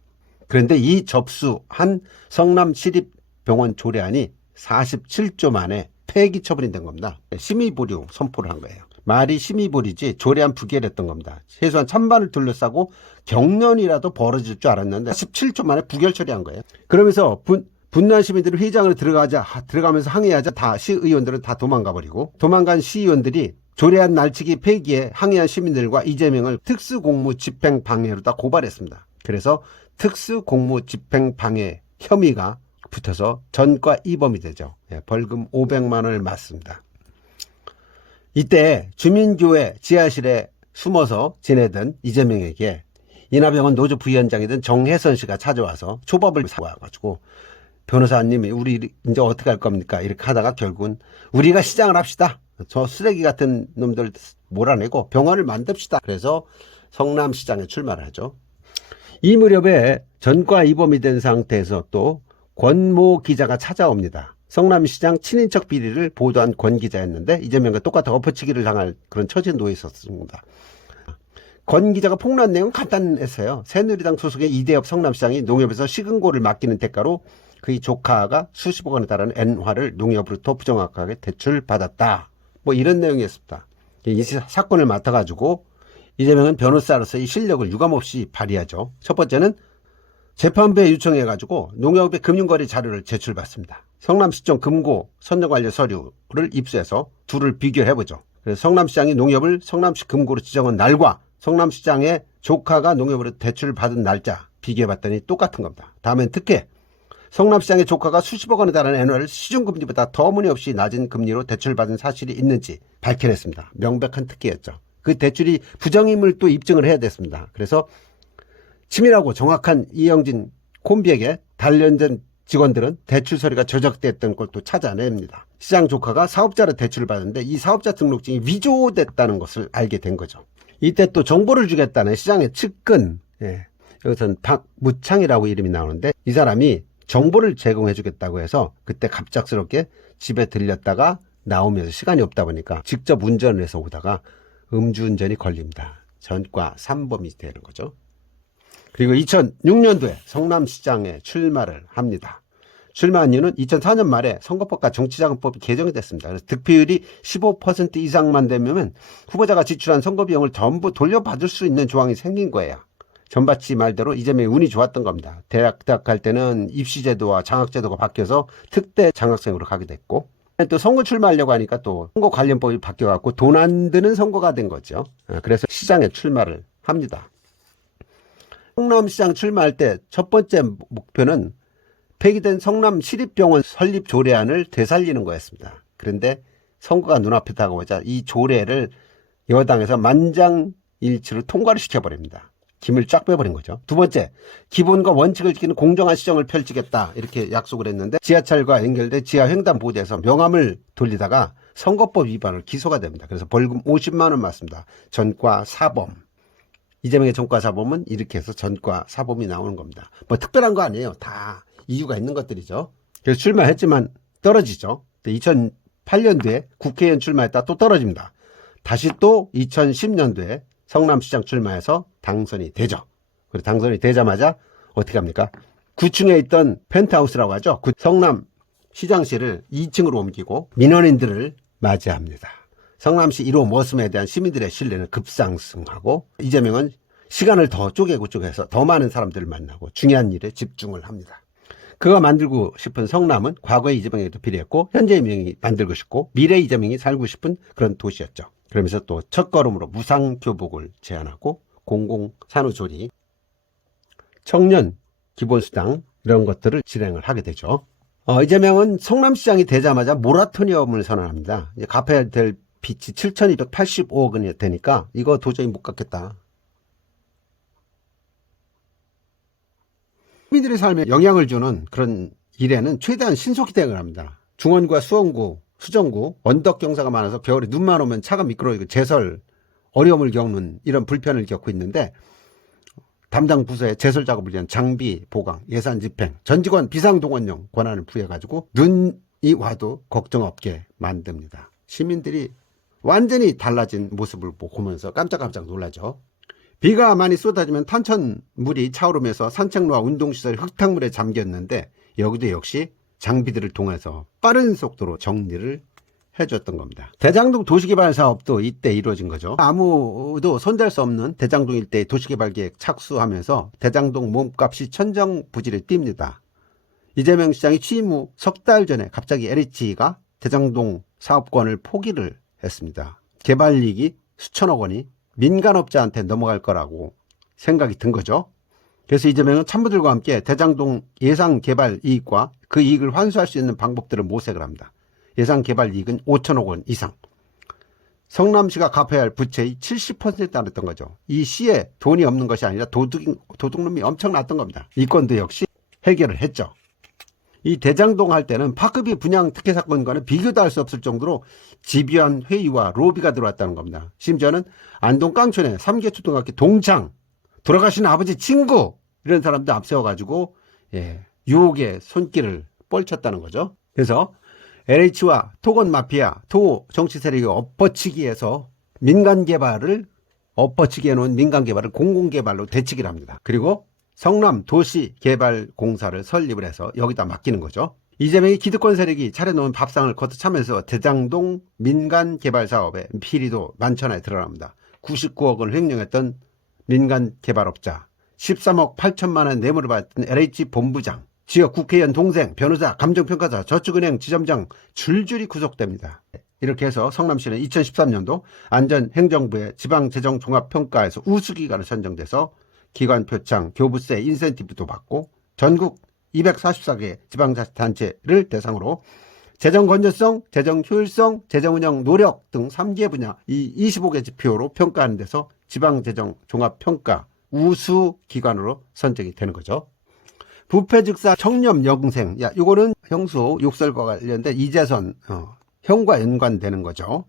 그런데 이 접수한 성남시립병원 조례안이 47조 만에 폐기 처분이 된 겁니다. 심의보류 선포를 한 거예요. 말이 심의보류지 조례안 부결했던 겁니다. 최소한 찬반을 둘러싸고 경련이라도 벌어질 줄 알았는데 17조 만에 부결 처리한 거예요. 그러면서 분노한 시민들이 회의장으로 들어가면서 항의하자 다 시의원들은 다 도망가 버리고 도망간 시의원들이 조례안 날치기 폐기에 항의한 시민들과 이재명을 특수공무집행방해로 다 고발했습니다. 그래서 특수공무집행방해 혐의가 붙어서 전과 2범이 되죠. 벌금 500만 원을 맞습니다. 이때 주민교회 지하실에 숨어서 지내던 이재명에게 인하병원 노조 부위원장이던 정혜선 씨가 찾아와서 초밥을 사와가지고 변호사님이 우리 이제 어떻게 할 겁니까? 이렇게 하다가 결국은 우리가 시장을 합시다. 저 쓰레기 같은 놈들 몰아내고 병원을 만듭시다. 그래서 성남시장에 출마를 하죠. 이 무렵에 전과 2범이 된 상태에서 또 권모 기자가 찾아옵니다. 성남시장 친인척 비리를 보도한 권 기자였는데 이재명과 똑같은 엎어치기를 당할 그런 처지에 놓여 있었습니다. 권 기자가 폭로한 내용은 간단했어요. 새누리당 소속의 이대엽 성남시장이 농협에서 시근고를 맡기는 대가로 그의 조카가 수십억 원에 달하는 엔화를 농협으로부터 부정확하게 대출받았다. 뭐 이런 내용이었습니다. 이 사건을 맡아가지고 이재명은 변호사로서의 실력을 유감없이 발휘하죠. 첫 번째는 재판부에 요청해가지고 농협의 금융거래 자료를 제출받습니다. 성남시청 금고 선정관련 서류를 입수해서 둘을 비교해보죠. 그래서 성남시장이 농협을 성남시 금고로 지정한 날과 성남시장의 조카가 농협으로 대출받은 날짜 비교해봤더니 똑같은 겁니다. 다음엔 특혜. 성남시장의 조카가 수십억 원에 달하는 엔화를 시중금리보다 터무니없이 낮은 금리로 대출받은 사실이 있는지 밝혀냈습니다. 명백한 특혜였죠. 그 대출이 부정임을 또 입증을 해야 됐습니다. 그래서 치밀하고 정확한 이영진 콤비에게 단련된 직원들은 대출 서류가 조작됐던 걸 또 찾아냅니다. 시장 조카가 사업자로 대출을 받았는데 이 사업자 등록증이 위조됐다는 것을 알게 된 거죠. 이때 또 정보를 주겠다는 시장의 측근, 여기서는 박무창이라고 이름이 나오는데 이 사람이 정보를 제공해 주겠다고 해서 그때 갑작스럽게 집에 들렸다가 나오면서 시간이 없다 보니까 직접 운전을 해서 오다가 음주운전이 걸립니다. 전과 3범이 되는 거죠. 그리고 2006년도에 성남시장에 출마를 합니다. 출마한 이유는 2004년 말에 선거법과 정치자금법이 개정이 됐습니다. 그래서 득표율이 15% 이상만 되면 후보자가 지출한 선거비용을 전부 돌려받을 수 있는 조항이 생긴 거예요. 전바치 말대로 이재명이 운이 좋았던 겁니다. 대학 갈 때는 입시제도와 장학제도가 바뀌어서 특대 장학생으로 가게 됐고 또 선거 출마하려고 하니까 또 선거 관련법이 바뀌어갖고 돈 안 드는 선거가 된 거죠. 그래서 시장에 출마를 합니다. 성남시장 출마할 때 첫 번째 목표는 폐기된 성남시립병원 설립 조례안을 되살리는 거였습니다. 그런데 선거가 눈앞에 다가오자 이 조례를 여당에서 만장일치로 통과를 시켜버립니다. 김을 쫙 빼버린 거죠. 두 번째, 기본과 원칙을 지키는 공정한 시정을 펼치겠다 이렇게 약속을 했는데 지하철과 연결된 지하 횡단보도에서 명함을 돌리다가 선거법 위반을 기소가 됩니다. 그래서 벌금 50만 원 맞습니다. 전과 4범. 이재명의 전과 사범은 이렇게 해서 전과 사범이 나오는 겁니다. 뭐 특별한 거 아니에요. 다 이유가 있는 것들이죠. 그래서 출마했지만 떨어지죠. 2008년도에 국회의원 출마했다 또 떨어집니다. 다시 또 2010년도에 성남시장 출마해서 당선이 되죠. 그리고 당선이 되자마자 어떻게 합니까? 9층에 있던 펜트하우스라고 하죠. 성남 시장실을 2층으로 옮기고 민원인들을 맞이합니다. 성남시 1호 머슴에 대한 시민들의 신뢰는 급상승하고 이재명은 시간을 더 쪼개서 더 많은 사람들을 만나고 중요한 일에 집중을 합니다. 그가 만들고 싶은 성남은 과거의 이재명에도 비례했고 현재 이재명이 만들고 싶고 미래 이재명이 살고 싶은 그런 도시였죠. 그러면서 또 첫걸음으로 무상교복을 제안하고 공공산후조리, 청년 기본수당 이런 것들을 진행을 하게 되죠. 이재명은 성남시장이 되자마자 모라토리엄을 선언합니다. 이제 갚아야 될 빚이 7,285억 원이 되니까 이거 도저히 못 갚겠다. 시민들의 삶에 영향을 주는 그런 일에는 최대한 신속히 대응을 합니다. 중원구와 수원구, 수정구, 언덕 경사가 많아서 겨울에 눈만 오면 차가 미끄러지고 제설 어려움을 겪는 이런 불편을 겪고 있는데 담당 부서에 제설 작업을 위한 장비 보강, 예산 집행, 전 직원 비상동원령 권한을 부여해가지고 눈이 와도 걱정 없게 만듭니다. 시민들이 완전히 달라진 모습을 보면서 깜짝깜짝 놀라죠. 비가 많이 쏟아지면 탄천물이 차오르면서 산책로와 운동시설이 흙탕물에 잠겼는데 여기도 역시 장비들을 통해서 빠른 속도로 정리를 해줬던 겁니다. 대장동 도시개발 사업도 이때 이루어진 거죠. 아무도 손댈 수 없는 대장동 일대의 도시개발계획 착수하면서 대장동 몸값이 천정부지를 띱니다. 이재명 시장이 취임 후 석 달 전에 갑자기 LH가 대장동 사업권을 포기를 했습니다. 개발이익이 수천억 원이 민간업자한테 넘어갈 거라고 생각이 든 거죠. 그래서 이재명은 참모들과 함께 대장동 예상 개발 이익과 그 이익을 환수할 수 있는 방법들을 모색을 합니다. 예상 개발 이익은 5천억 원 이상. 성남시가 갚아야 할 부채의 70%에 달했던 거죠. 이 시에 돈이 없는 것이 아니라 도둑놈이 엄청났던 겁니다. 이 건도 역시 해결을 했죠. 이 대장동 할 때는 파크비 분양 특혜 사건과는 비교도 할 수 없을 정도로 집요한 회의와 로비가 들어왔다는 겁니다. 심지어는 안동 깡촌에 3개 초등학교 동창, 돌아가신 아버지 친구 이런 사람도 앞세워가지고 유혹의 손길을 뻘쳤다는 거죠. 그래서 LH와 토건 마피아, 토 정치 세력이 엎어치기해서 엎어치기 해놓은 민간 개발을 공공 개발로 되치기를 합니다. 그리고 성남 도시개발공사를 설립을 해서 여기다 맡기는 거죠. 이재명이 기득권 세력이 차려놓은 밥상을 걷어차면서 대장동 민간 개발 사업에 비리도 만천하에 드러납니다. 99억 원을 횡령했던 민간 개발업자, 13억 8천만 원 뇌물을 받은 LH 본부장, 지역 국회의원 동생, 변호사, 감정평가사, 저축은행 지점장 줄줄이 구속됩니다. 이렇게 해서 성남시는 2013년도 안전행정부의 지방재정종합평가에서 우수기관을 선정돼서 기관 표창, 교부세, 인센티브도 받고 전국 244개 지방자치단체를 대상으로 재정 건전성, 재정 효율성, 재정 운영 노력 등 3개 분야 이 25개 지표로 평가하는 데서 지방재정 종합평가 우수 기관으로 선정이 되는 거죠. 부패즉사 청렴 영생, 요거는 형수 욕설과 관련된 이재선 형과 연관되는 거죠.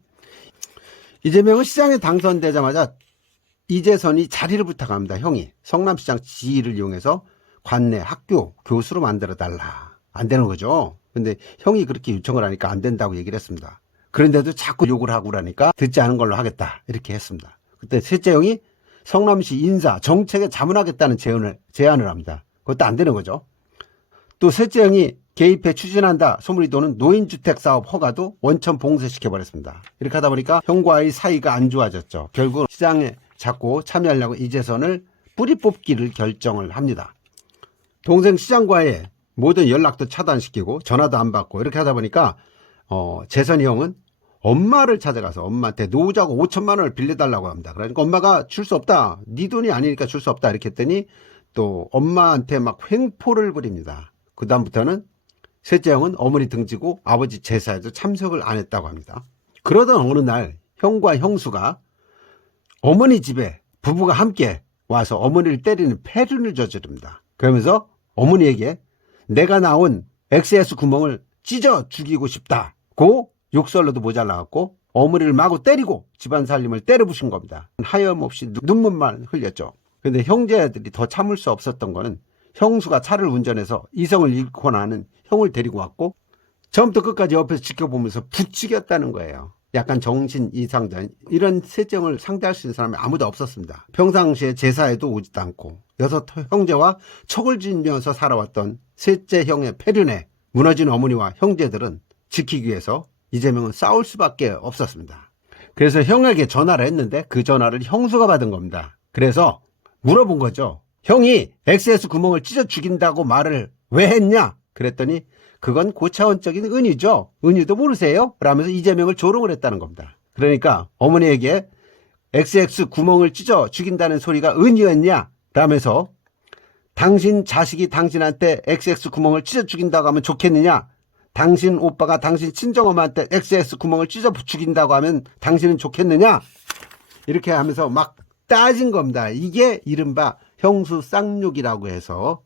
이재명은 시장에 당선되자마자 이재선이 자리를 부탁합니다. 형이 성남시장 지위를 이용해서 관내 학교 교수로 만들어달라. 안 되는 거죠. 근데 형이 그렇게 요청을 하니까 안 된다고 얘기를 했습니다. 그런데도 자꾸 욕을 하고 그러니까 듣지 않은 걸로 하겠다 이렇게 했습니다. 그때 셋째 형이 성남시 인사 정책에 자문하겠다는 제안을 합니다. 그것도 안 되는 거죠. 또 셋째 형이 개입해 추진한다 소문이 도는 노인주택 사업 허가도 원천 봉쇄시켜버렸습니다. 이렇게 하다 보니까 형과의 사이가 안 좋아졌죠. 결국 시장에 자꾸 참여하려고 이재선을 뿌리 뽑기를 결정을 합니다. 동생 시장과의 모든 연락도 차단시키고 전화도 안 받고 이렇게 하다 보니까 재선이 형은 엄마를 찾아가서 엄마한테 노후자고 5천만 원을 빌려달라고 합니다. 그러니까 엄마가 줄 수 없다. 네 돈이 아니니까 줄 수 없다. 이렇게 했더니 또 엄마한테 막 횡포를 부립니다. 그 다음부터는 셋째 형은 어머니 등지고 아버지 제사에도 참석을 안 했다고 합니다. 그러던 어느 날 형과 형수가 어머니 집에 부부가 함께 와서 어머니를 때리는 패륜을 저지릅니다. 그러면서 어머니에게 내가 나온 XS 구멍을 찢어 죽이고 싶다고 욕설로도 모자라갖고 어머니를 마구 때리고 집안 살림을 때려부신 겁니다. 하염없이 눈물만 흘렸죠. 근데 형제들이 더 참을 수 없었던 거는 형수가 차를 운전해서 이성을 잃고 나는 형을 데리고 왔고 처음부터 끝까지 옆에서 지켜보면서 부추겼다는 거예요. 약간 정신 이상자, 이런 세정을 상대할 수 있는 사람이 아무도 없었습니다. 평상시에 제사에도 오지도 않고 6 형제와 척을 지면서 살아왔던 셋째 형의 폐륜에 무너진 어머니와 형제들은 지키기 위해서 이재명은 싸울 수밖에 없었습니다. 그래서 형에게 전화를 했는데 그 전화를 형수가 받은 겁니다. 그래서 물어본 거죠. 형이 XS 구멍을 찢어 죽인다고 말을 왜 했냐? 그랬더니 그건 고차원적인 은유죠. 은유도 모르세요? 라면서 이재명을 조롱을 했다는 겁니다. 그러니까 어머니에게 XX 구멍을 찢어 죽인다는 소리가 은유였냐? 라면서 당신 자식이 당신한테 XX 구멍을 찢어 죽인다고 하면 좋겠느냐? 당신 오빠가 당신 친정엄마한테 XX 구멍을 찢어 죽인다고 하면 당신은 좋겠느냐? 이렇게 하면서 막 따진 겁니다. 이게 이른바 형수 쌍욕이라고 해서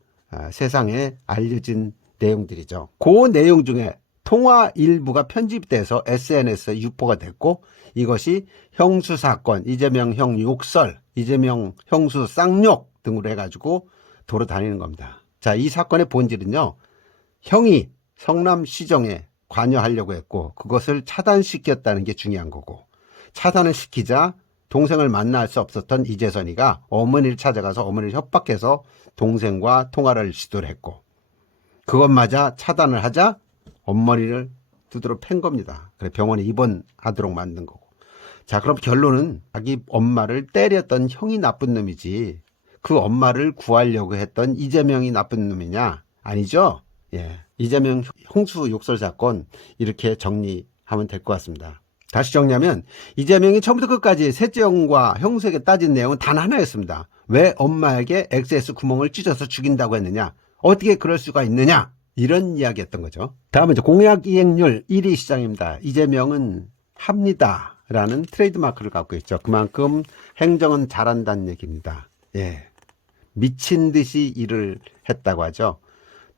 세상에 알려진 내용들이죠. 그 내용 중에 통화 일부가 편집돼서 SNS에 유포가 됐고 이것이 형수 사건, 이재명 형 욕설, 이재명 형수 쌍욕 등으로 해가지고 돌아다니는 겁니다. 자, 이 사건의 본질은요. 형이 성남시정에 관여하려고 했고 그것을 차단시켰다는 게 중요한 거고 차단을 시키자 동생을 만날 수 없었던 이재선이가 어머니를 찾아가서 어머니를 협박해서 동생과 통화를 시도를 했고 그것마저 차단을 하자 어머니를 두드러 팬 겁니다. 그래 병원에 입원하도록 만든 거고. 자, 그럼 결론은 자기 엄마를 때렸던 형이 나쁜 놈이지 그 엄마를 구하려고 했던 이재명이 나쁜 놈이냐? 아니죠? 예, 이재명 형수 욕설 사건 이렇게 정리하면 될 것 같습니다. 다시 정리하면 이재명이 처음부터 끝까지 셋째 형과 형수에게 따진 내용은 단 하나였습니다. 왜 엄마에게 XS 구멍을 찢어서 죽인다고 했느냐? 어떻게 그럴 수가 있느냐? 이런 이야기였던 거죠. 다음은 공약 이행률 1위 시장입니다. 이재명은 합니다 라는 트레이드마크를 갖고 있죠. 그만큼 행정은 잘한다는 얘기입니다. 예, 미친 듯이 일을 했다고 하죠.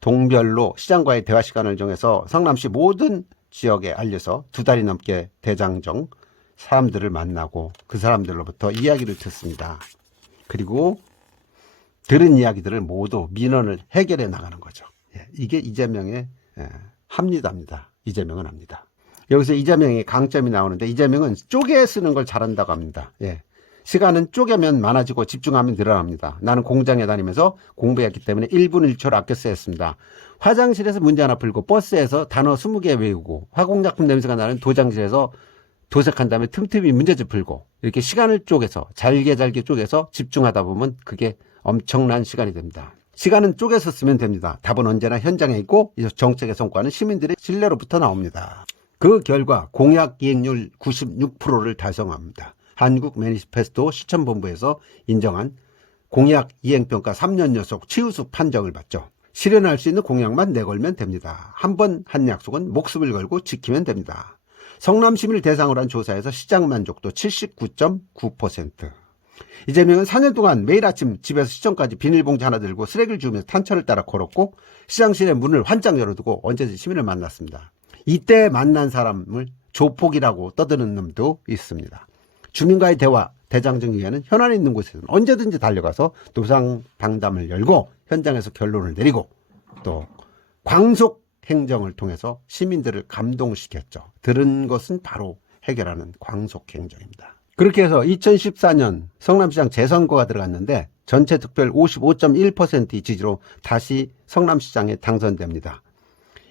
동별로 시장과의 대화 시간을 정해서 성남시 모든 지역에 알려서 2달이 넘게 대장정 사람들을 만나고 그 사람들로부터 이야기를 듣습니다. 그리고 들은 이야기들을 모두 민원을 해결해 나가는 거죠. 예, 이게 이재명의 합리다입니다. 이재명은 합니다. 여기서 이재명의 강점이 나오는데 이재명은 쪼개 쓰는 걸 잘한다고 합니다. 예, 시간은 쪼개면 많아지고 집중하면 늘어납니다. 나는 공장에 다니면서 공부했기 때문에 1분 1초를 아껴 쓰였습니다. 화장실에서 문제 하나 풀고 버스에서 단어 20개 외우고 화공약품 냄새가 나는 도장실에서 도색한 다음에 틈틈이 문제집 풀고 이렇게 시간을 쪼개서 잘게 쪼개서 집중하다 보면 그게 엄청난 시간이 됩니다. 시간은 쪼개서 쓰면 됩니다. 답은 언제나 현장에 있고 정책의 성과는 시민들의 신뢰로부터 나옵니다. 그 결과 공약 이행률 96%를 달성합니다. 한국 매니페스토 실천본부에서 인정한 공약 이행평가 3년 연속 최우수 판정을 받죠. 실현할 수 있는 공약만 내걸면 됩니다. 한 번 한 약속은 목숨을 걸고 지키면 됩니다. 성남시민을 대상으로 한 조사에서 시장 만족도 79.9%. 이재명은 4년 동안 매일 아침 집에서 시청까지 비닐봉지 하나 들고 쓰레기를 주우면서 탄천을 따라 걸었고 시장실의 문을 환짝 열어두고 언제든지 시민을 만났습니다. 이때 만난 사람을 조폭이라고 떠드는 놈도 있습니다. 주민과의 대화, 대장정위원회는 현안에 있는 곳에서는 언제든지 달려가서 노상방담을 열고 현장에서 결론을 내리고 또 광속 행정을 통해서 시민들을 감동시켰죠. 들은 것은 바로 해결하는 광속 행정입니다. 그렇게 해서 2014년 성남시장 재선거가 들어갔는데 전체 득표율 55.1%의 지지로 다시 성남시장에 당선됩니다.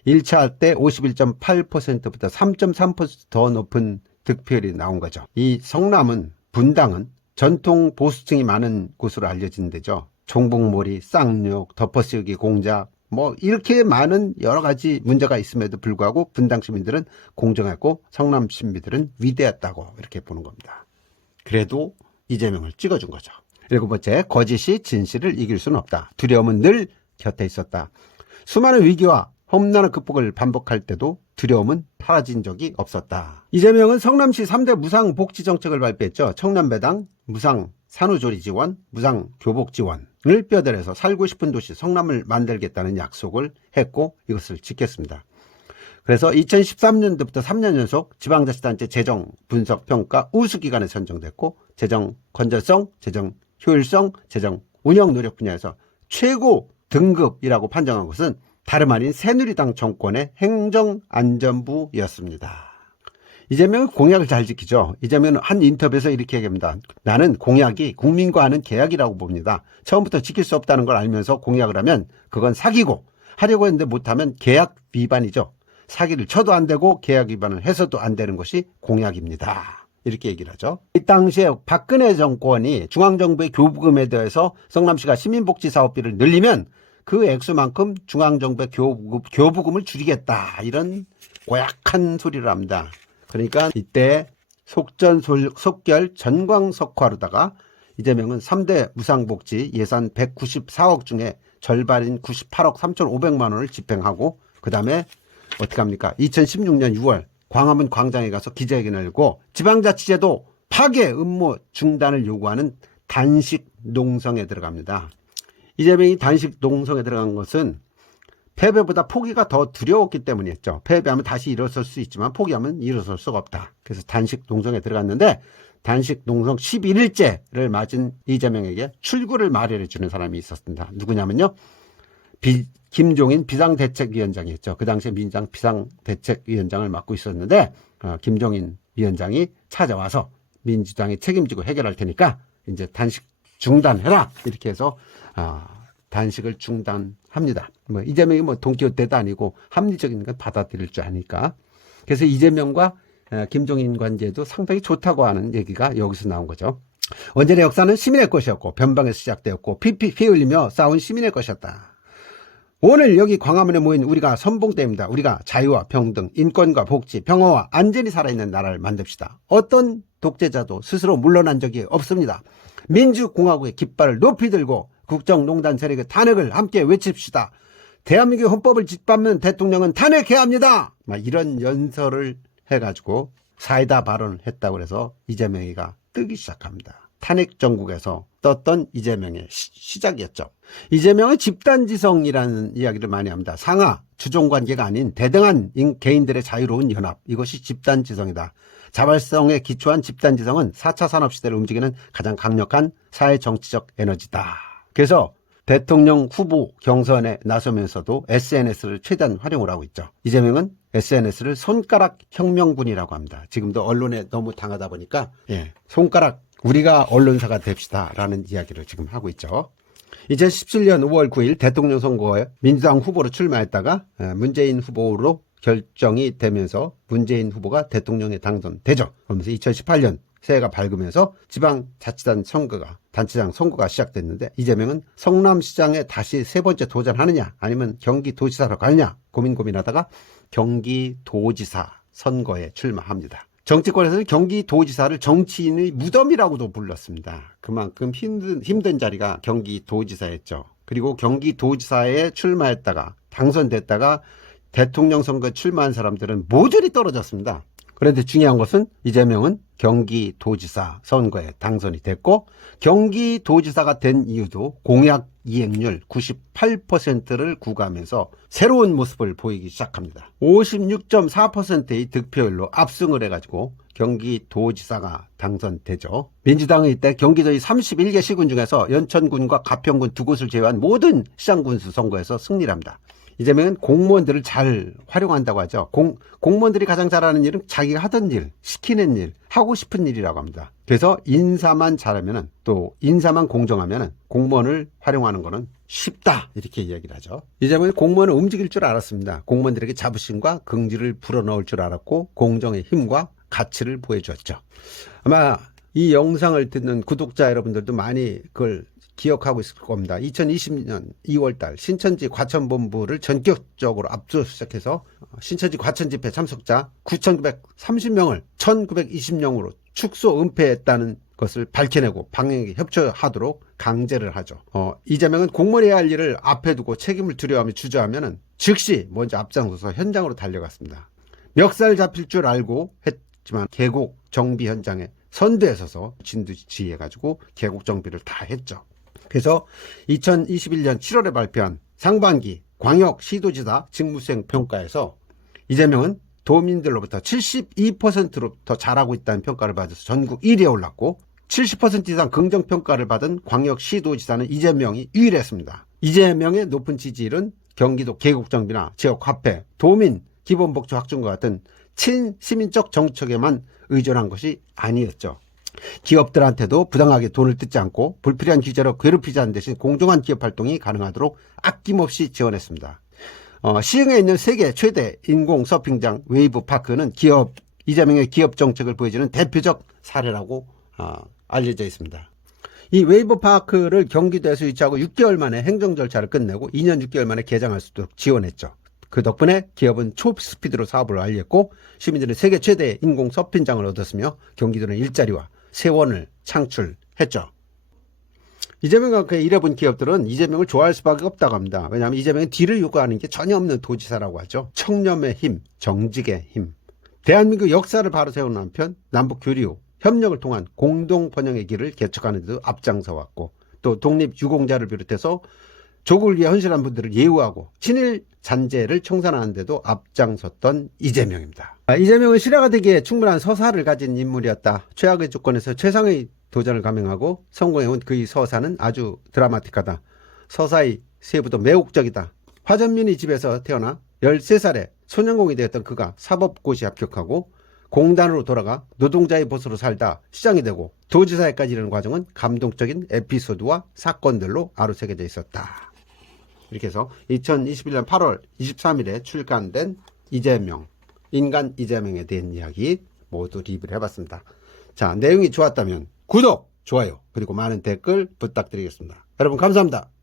1차 때 51.8%보다 3.3% 더 높은 득표율이 나온 거죠. 이 성남은 분당은 전통 보수층이 많은 곳으로 알려진 데죠. 종북몰이, 쌍욕, 덮어씌우기 공작 뭐 이렇게 많은 여러 가지 문제가 있음에도 불구하고 분당 시민들은 공정했고 성남 시민들은 위대했다고 이렇게 보는 겁니다. 그래도 이재명을 찍어준 거죠. 7번째, 거짓이 진실을 이길 수는 없다. 두려움은 늘 곁에 있었다. 수많은 위기와 험난한 극복을 반복할 때도 두려움은 사라진 적이 없었다. 이재명은 성남시 3대 무상 복지 정책을 발표했죠. 청년배당, 무상 산후조리 지원, 무상 교복 지원을 뼈대려서 살고 싶은 도시 성남을 만들겠다는 약속을 했고 이것을 지켰습니다. 그래서 2013년도부터 3년 연속 지방자치단체 재정 분석 평가 우수 기관에 선정됐고 재정 건전성, 재정 효율성, 재정 운영 노력 분야에서 최고 등급이라고 판정한 것은 다름 아닌 새누리당 정권의 행정안전부였습니다. 이재명은 공약을 잘 지키죠. 이재명은 한 인터뷰에서 이렇게 얘기합니다. 나는 공약이 국민과 하는 계약이라고 봅니다. 처음부터 지킬 수 없다는 걸 알면서 공약을 하면 그건 사기고 하려고 했는데 못하면 계약 위반이죠. 사기를 쳐도 안 되고 계약 위반을 해서도 안 되는 것이 공약입니다. 이렇게 얘기를 하죠. 이 당시에 박근혜 정권이 중앙정부의 교부금에 대해서 성남시가 시민복지사업비를 늘리면 그 액수만큼 중앙정부의 교부금을 줄이겠다. 이런 고약한 소리를 합니다. 그러니까 이때 속결 전광석화로다가 이재명은 3대 무상복지 예산 194억 중에 절반인 98억 3,500만 원을 집행하고 그 다음에 어떻게 합니까? 2016년 6월 광화문 광장에 가서 기자회견을 열고 지방자치제도 파괴 음모 중단을 요구하는 단식 농성에 들어갑니다. 이재명이 단식 농성에 들어간 것은 패배보다 포기가 더 두려웠기 때문이었죠. 패배하면 다시 일어설 수 있지만 포기하면 일어설 수가 없다. 그래서 단식 농성에 들어갔는데 단식 농성 11일째를 맞은 이재명에게 출구를 마련해 주는 사람이 있었습니다. 누구냐면요. 김종인 비상대책위원장이었죠. 그 당시에 민주당 비상대책위원장을 맡고 있었는데 김종인 위원장이 찾아와서 민주당이 책임지고 해결할 테니까 이제 단식 중단해라 이렇게 해서 단식을 중단합니다. 뭐 이재명이 뭐 돈키호테도 아니고 합리적인 건 받아들일 줄 아니까. 그래서 이재명과 김종인 관계도 상당히 좋다고 하는 얘기가 여기서 나온 거죠. 언제나 역사는 시민의 것이었고 변방에서 시작되었고 피 흘리며 싸운 시민의 것이었다. 오늘 여기 광화문에 모인 우리가 선봉대입니다. 우리가 자유와 평등, 인권과 복지, 평화와 안전이 살아있는 나라를 만듭시다. 어떤 독재자도 스스로 물러난 적이 없습니다. 민주공화국의 깃발을 높이 들고 국정농단 세력의 탄핵을 함께 외칩시다. 대한민국의 헌법을 짓밟는 대통령은 탄핵해야 합니다. 막 이런 연설을 해가지고 사이다 발언을 했다고 해서 이재명이가 뜨기 시작합니다. 탄핵 정국에서 떴던 이재명의 시작이었죠. 이재명의 집단지성이라는 이야기를 많이 합니다. 상하, 주종관계가 아닌 대등한 개인들의 자유로운 연합. 이것이 집단지성이다. 자발성에 기초한 집단지성은 4차 산업시대를 움직이는 가장 강력한 사회정치적 에너지다. 그래서 대통령 후보 경선에 나서면서도 SNS를 최대한 활용을 하고 있죠. 이재명은 SNS를 손가락 혁명군이라고 합니다. 지금도 언론에 너무 당하다 보니까 손가락 우리가 언론사가 됩시다 라는 이야기를 지금 하고 있죠. 2017년 5월 9일 대통령 선거에 민주당 후보로 출마했다가 문재인 후보로 결정이 되면서 문재인 후보가 대통령에 당선되죠. 그러면서 2018년 새해가 밝으면서 지방자치단 단체장 선거가 시작됐는데 이재명은 성남시장에 다시 세 번째 도전하느냐 아니면 경기도지사로 가느냐 고민하다가 경기도지사 선거에 출마합니다. 정치권에서는 경기도지사를 정치인의 무덤이라고도 불렀습니다. 그만큼 힘든 자리가 경기도지사였죠. 그리고 경기도지사에 출마했다가 당선됐다가 대통령 선거에 출마한 사람들은 모조리 떨어졌습니다. 그런데 중요한 것은 이재명은 경기도지사 선거에 당선이 됐고 경기도지사가 된 이유도 공약 이행률 98%를 구가하면서 새로운 모습을 보이기 시작합니다. 56.4%의 득표율로 압승을 해가지고 경기도지사가 당선되죠. 민주당은 이때 경기도의 31개 시군 중에서 연천군과 가평군 두 곳을 제외한 모든 시장군수 선거에서 승리를 합니다. 이재명은 공무원들을 잘 활용한다고 하죠. 공무원들이 가장 잘하는 일은 자기가 하던 일, 시키는 일, 하고 싶은 일이라고 합니다. 그래서 인사만 잘하면은 또 인사만 공정하면은 공무원을 활용하는 거는 쉽다 이렇게 이야기를 하죠. 이재명은 공무원을 움직일 줄 알았습니다. 공무원들에게 자부심과 긍지를 불어넣을 줄 알았고 공정의 힘과 가치를 보여주었죠. 아마 이 영상을 듣는 구독자 여러분들도 많이 그걸 기억하고 있을 겁니다. 2020년 2월달 신천지 과천본부를 전격적으로 압수수색해서 신천지 과천 집회 참석자 9,930명을 1,920명으로 축소 은폐했다는 것을 밝혀내고 방역에 협조하도록 강제를 하죠. 이재명은 공무원이 할 일을 앞에 두고 책임을 두려워하며 주저하면 즉시 먼저 앞장서서 현장으로 달려갔습니다. 멱살 잡힐 줄 알고 했지만 계곡 정비 현장에 선두에 서서 진두지휘해가지고 계곡 정비를 다 했죠. 그래서 2021년 7월에 발표한 상반기 광역시도지사 직무수행 평가에서 이재명은 도민들로부터 72%로부터 잘하고 있다는 평가를 받아서 전국 1위에 올랐고 70% 이상 긍정평가를 받은 광역시도지사는 이재명이 유일했습니다. 이재명의 높은 지지율은 경기도 계곡정비나 지역화폐, 도민 기본복지 확충과 같은 친시민적 정책에만 의존한 것이 아니었죠. 기업들한테도 부당하게 돈을 뜯지 않고 불필요한 규제로 괴롭히지 않는 대신 공정한 기업 활동이 가능하도록 아낌없이 지원했습니다. 시흥에 있는 세계 최대 인공 서핑장 웨이브파크는 이재명의 기업 정책을 보여주는 대표적 사례라고 알려져 있습니다. 이 웨이브파크를 경기도에서 유치하고 6개월 만에 행정 절차를 끝내고 2년 6개월 만에 개장할 수 있도록 지원했죠. 그 덕분에 기업은 초스피드로 사업을 완료했고 시민들은 세계 최대의 인공 서핑장을 얻었으며 경기도는 일자리와 세원을 창출했죠. 이재명과 그의 일해본 기업들은 이재명을 좋아할 수밖에 없다고 합니다. 왜냐하면 이재명은 뒤를 요구하는 게 전혀 없는 도지사라고 하죠. 청렴의 힘, 정직의 힘. 대한민국 역사를 바로 세우는 한편 남북 교류, 협력을 통한 공동 번영의 길을 개척하는 데도 앞장서 왔고 또 독립유공자를 비롯해서 조국을 위해 헌신한 분들을 예우하고 친일 잔재를 청산하는 데도 앞장섰던 이재명입니다. 이재명은 신하가 되기에 충분한 서사를 가진 인물이었다. 최악의 조건에서 최상의 도전을 감행하고 성공해온 그의 서사는 아주 드라마틱하다. 서사의 세부도 매혹적이다. 화전민의 집에서 태어나 13살에 소년공이 되었던 그가 사법고시 합격하고 공단으로 돌아가 노동자의 보수로 살다 시장이 되고 도지사에까지 이르는 과정은 감동적인 에피소드와 사건들로 아로새겨져 있었다. 이렇게 해서 2021년 8월 23일에 출간된 이재명, 인간 이재명에 대한 이야기 모두 리뷰를 해봤습니다. 자, 내용이 좋았다면 구독, 좋아요, 그리고 많은 댓글 부탁드리겠습니다. 여러분 감사합니다.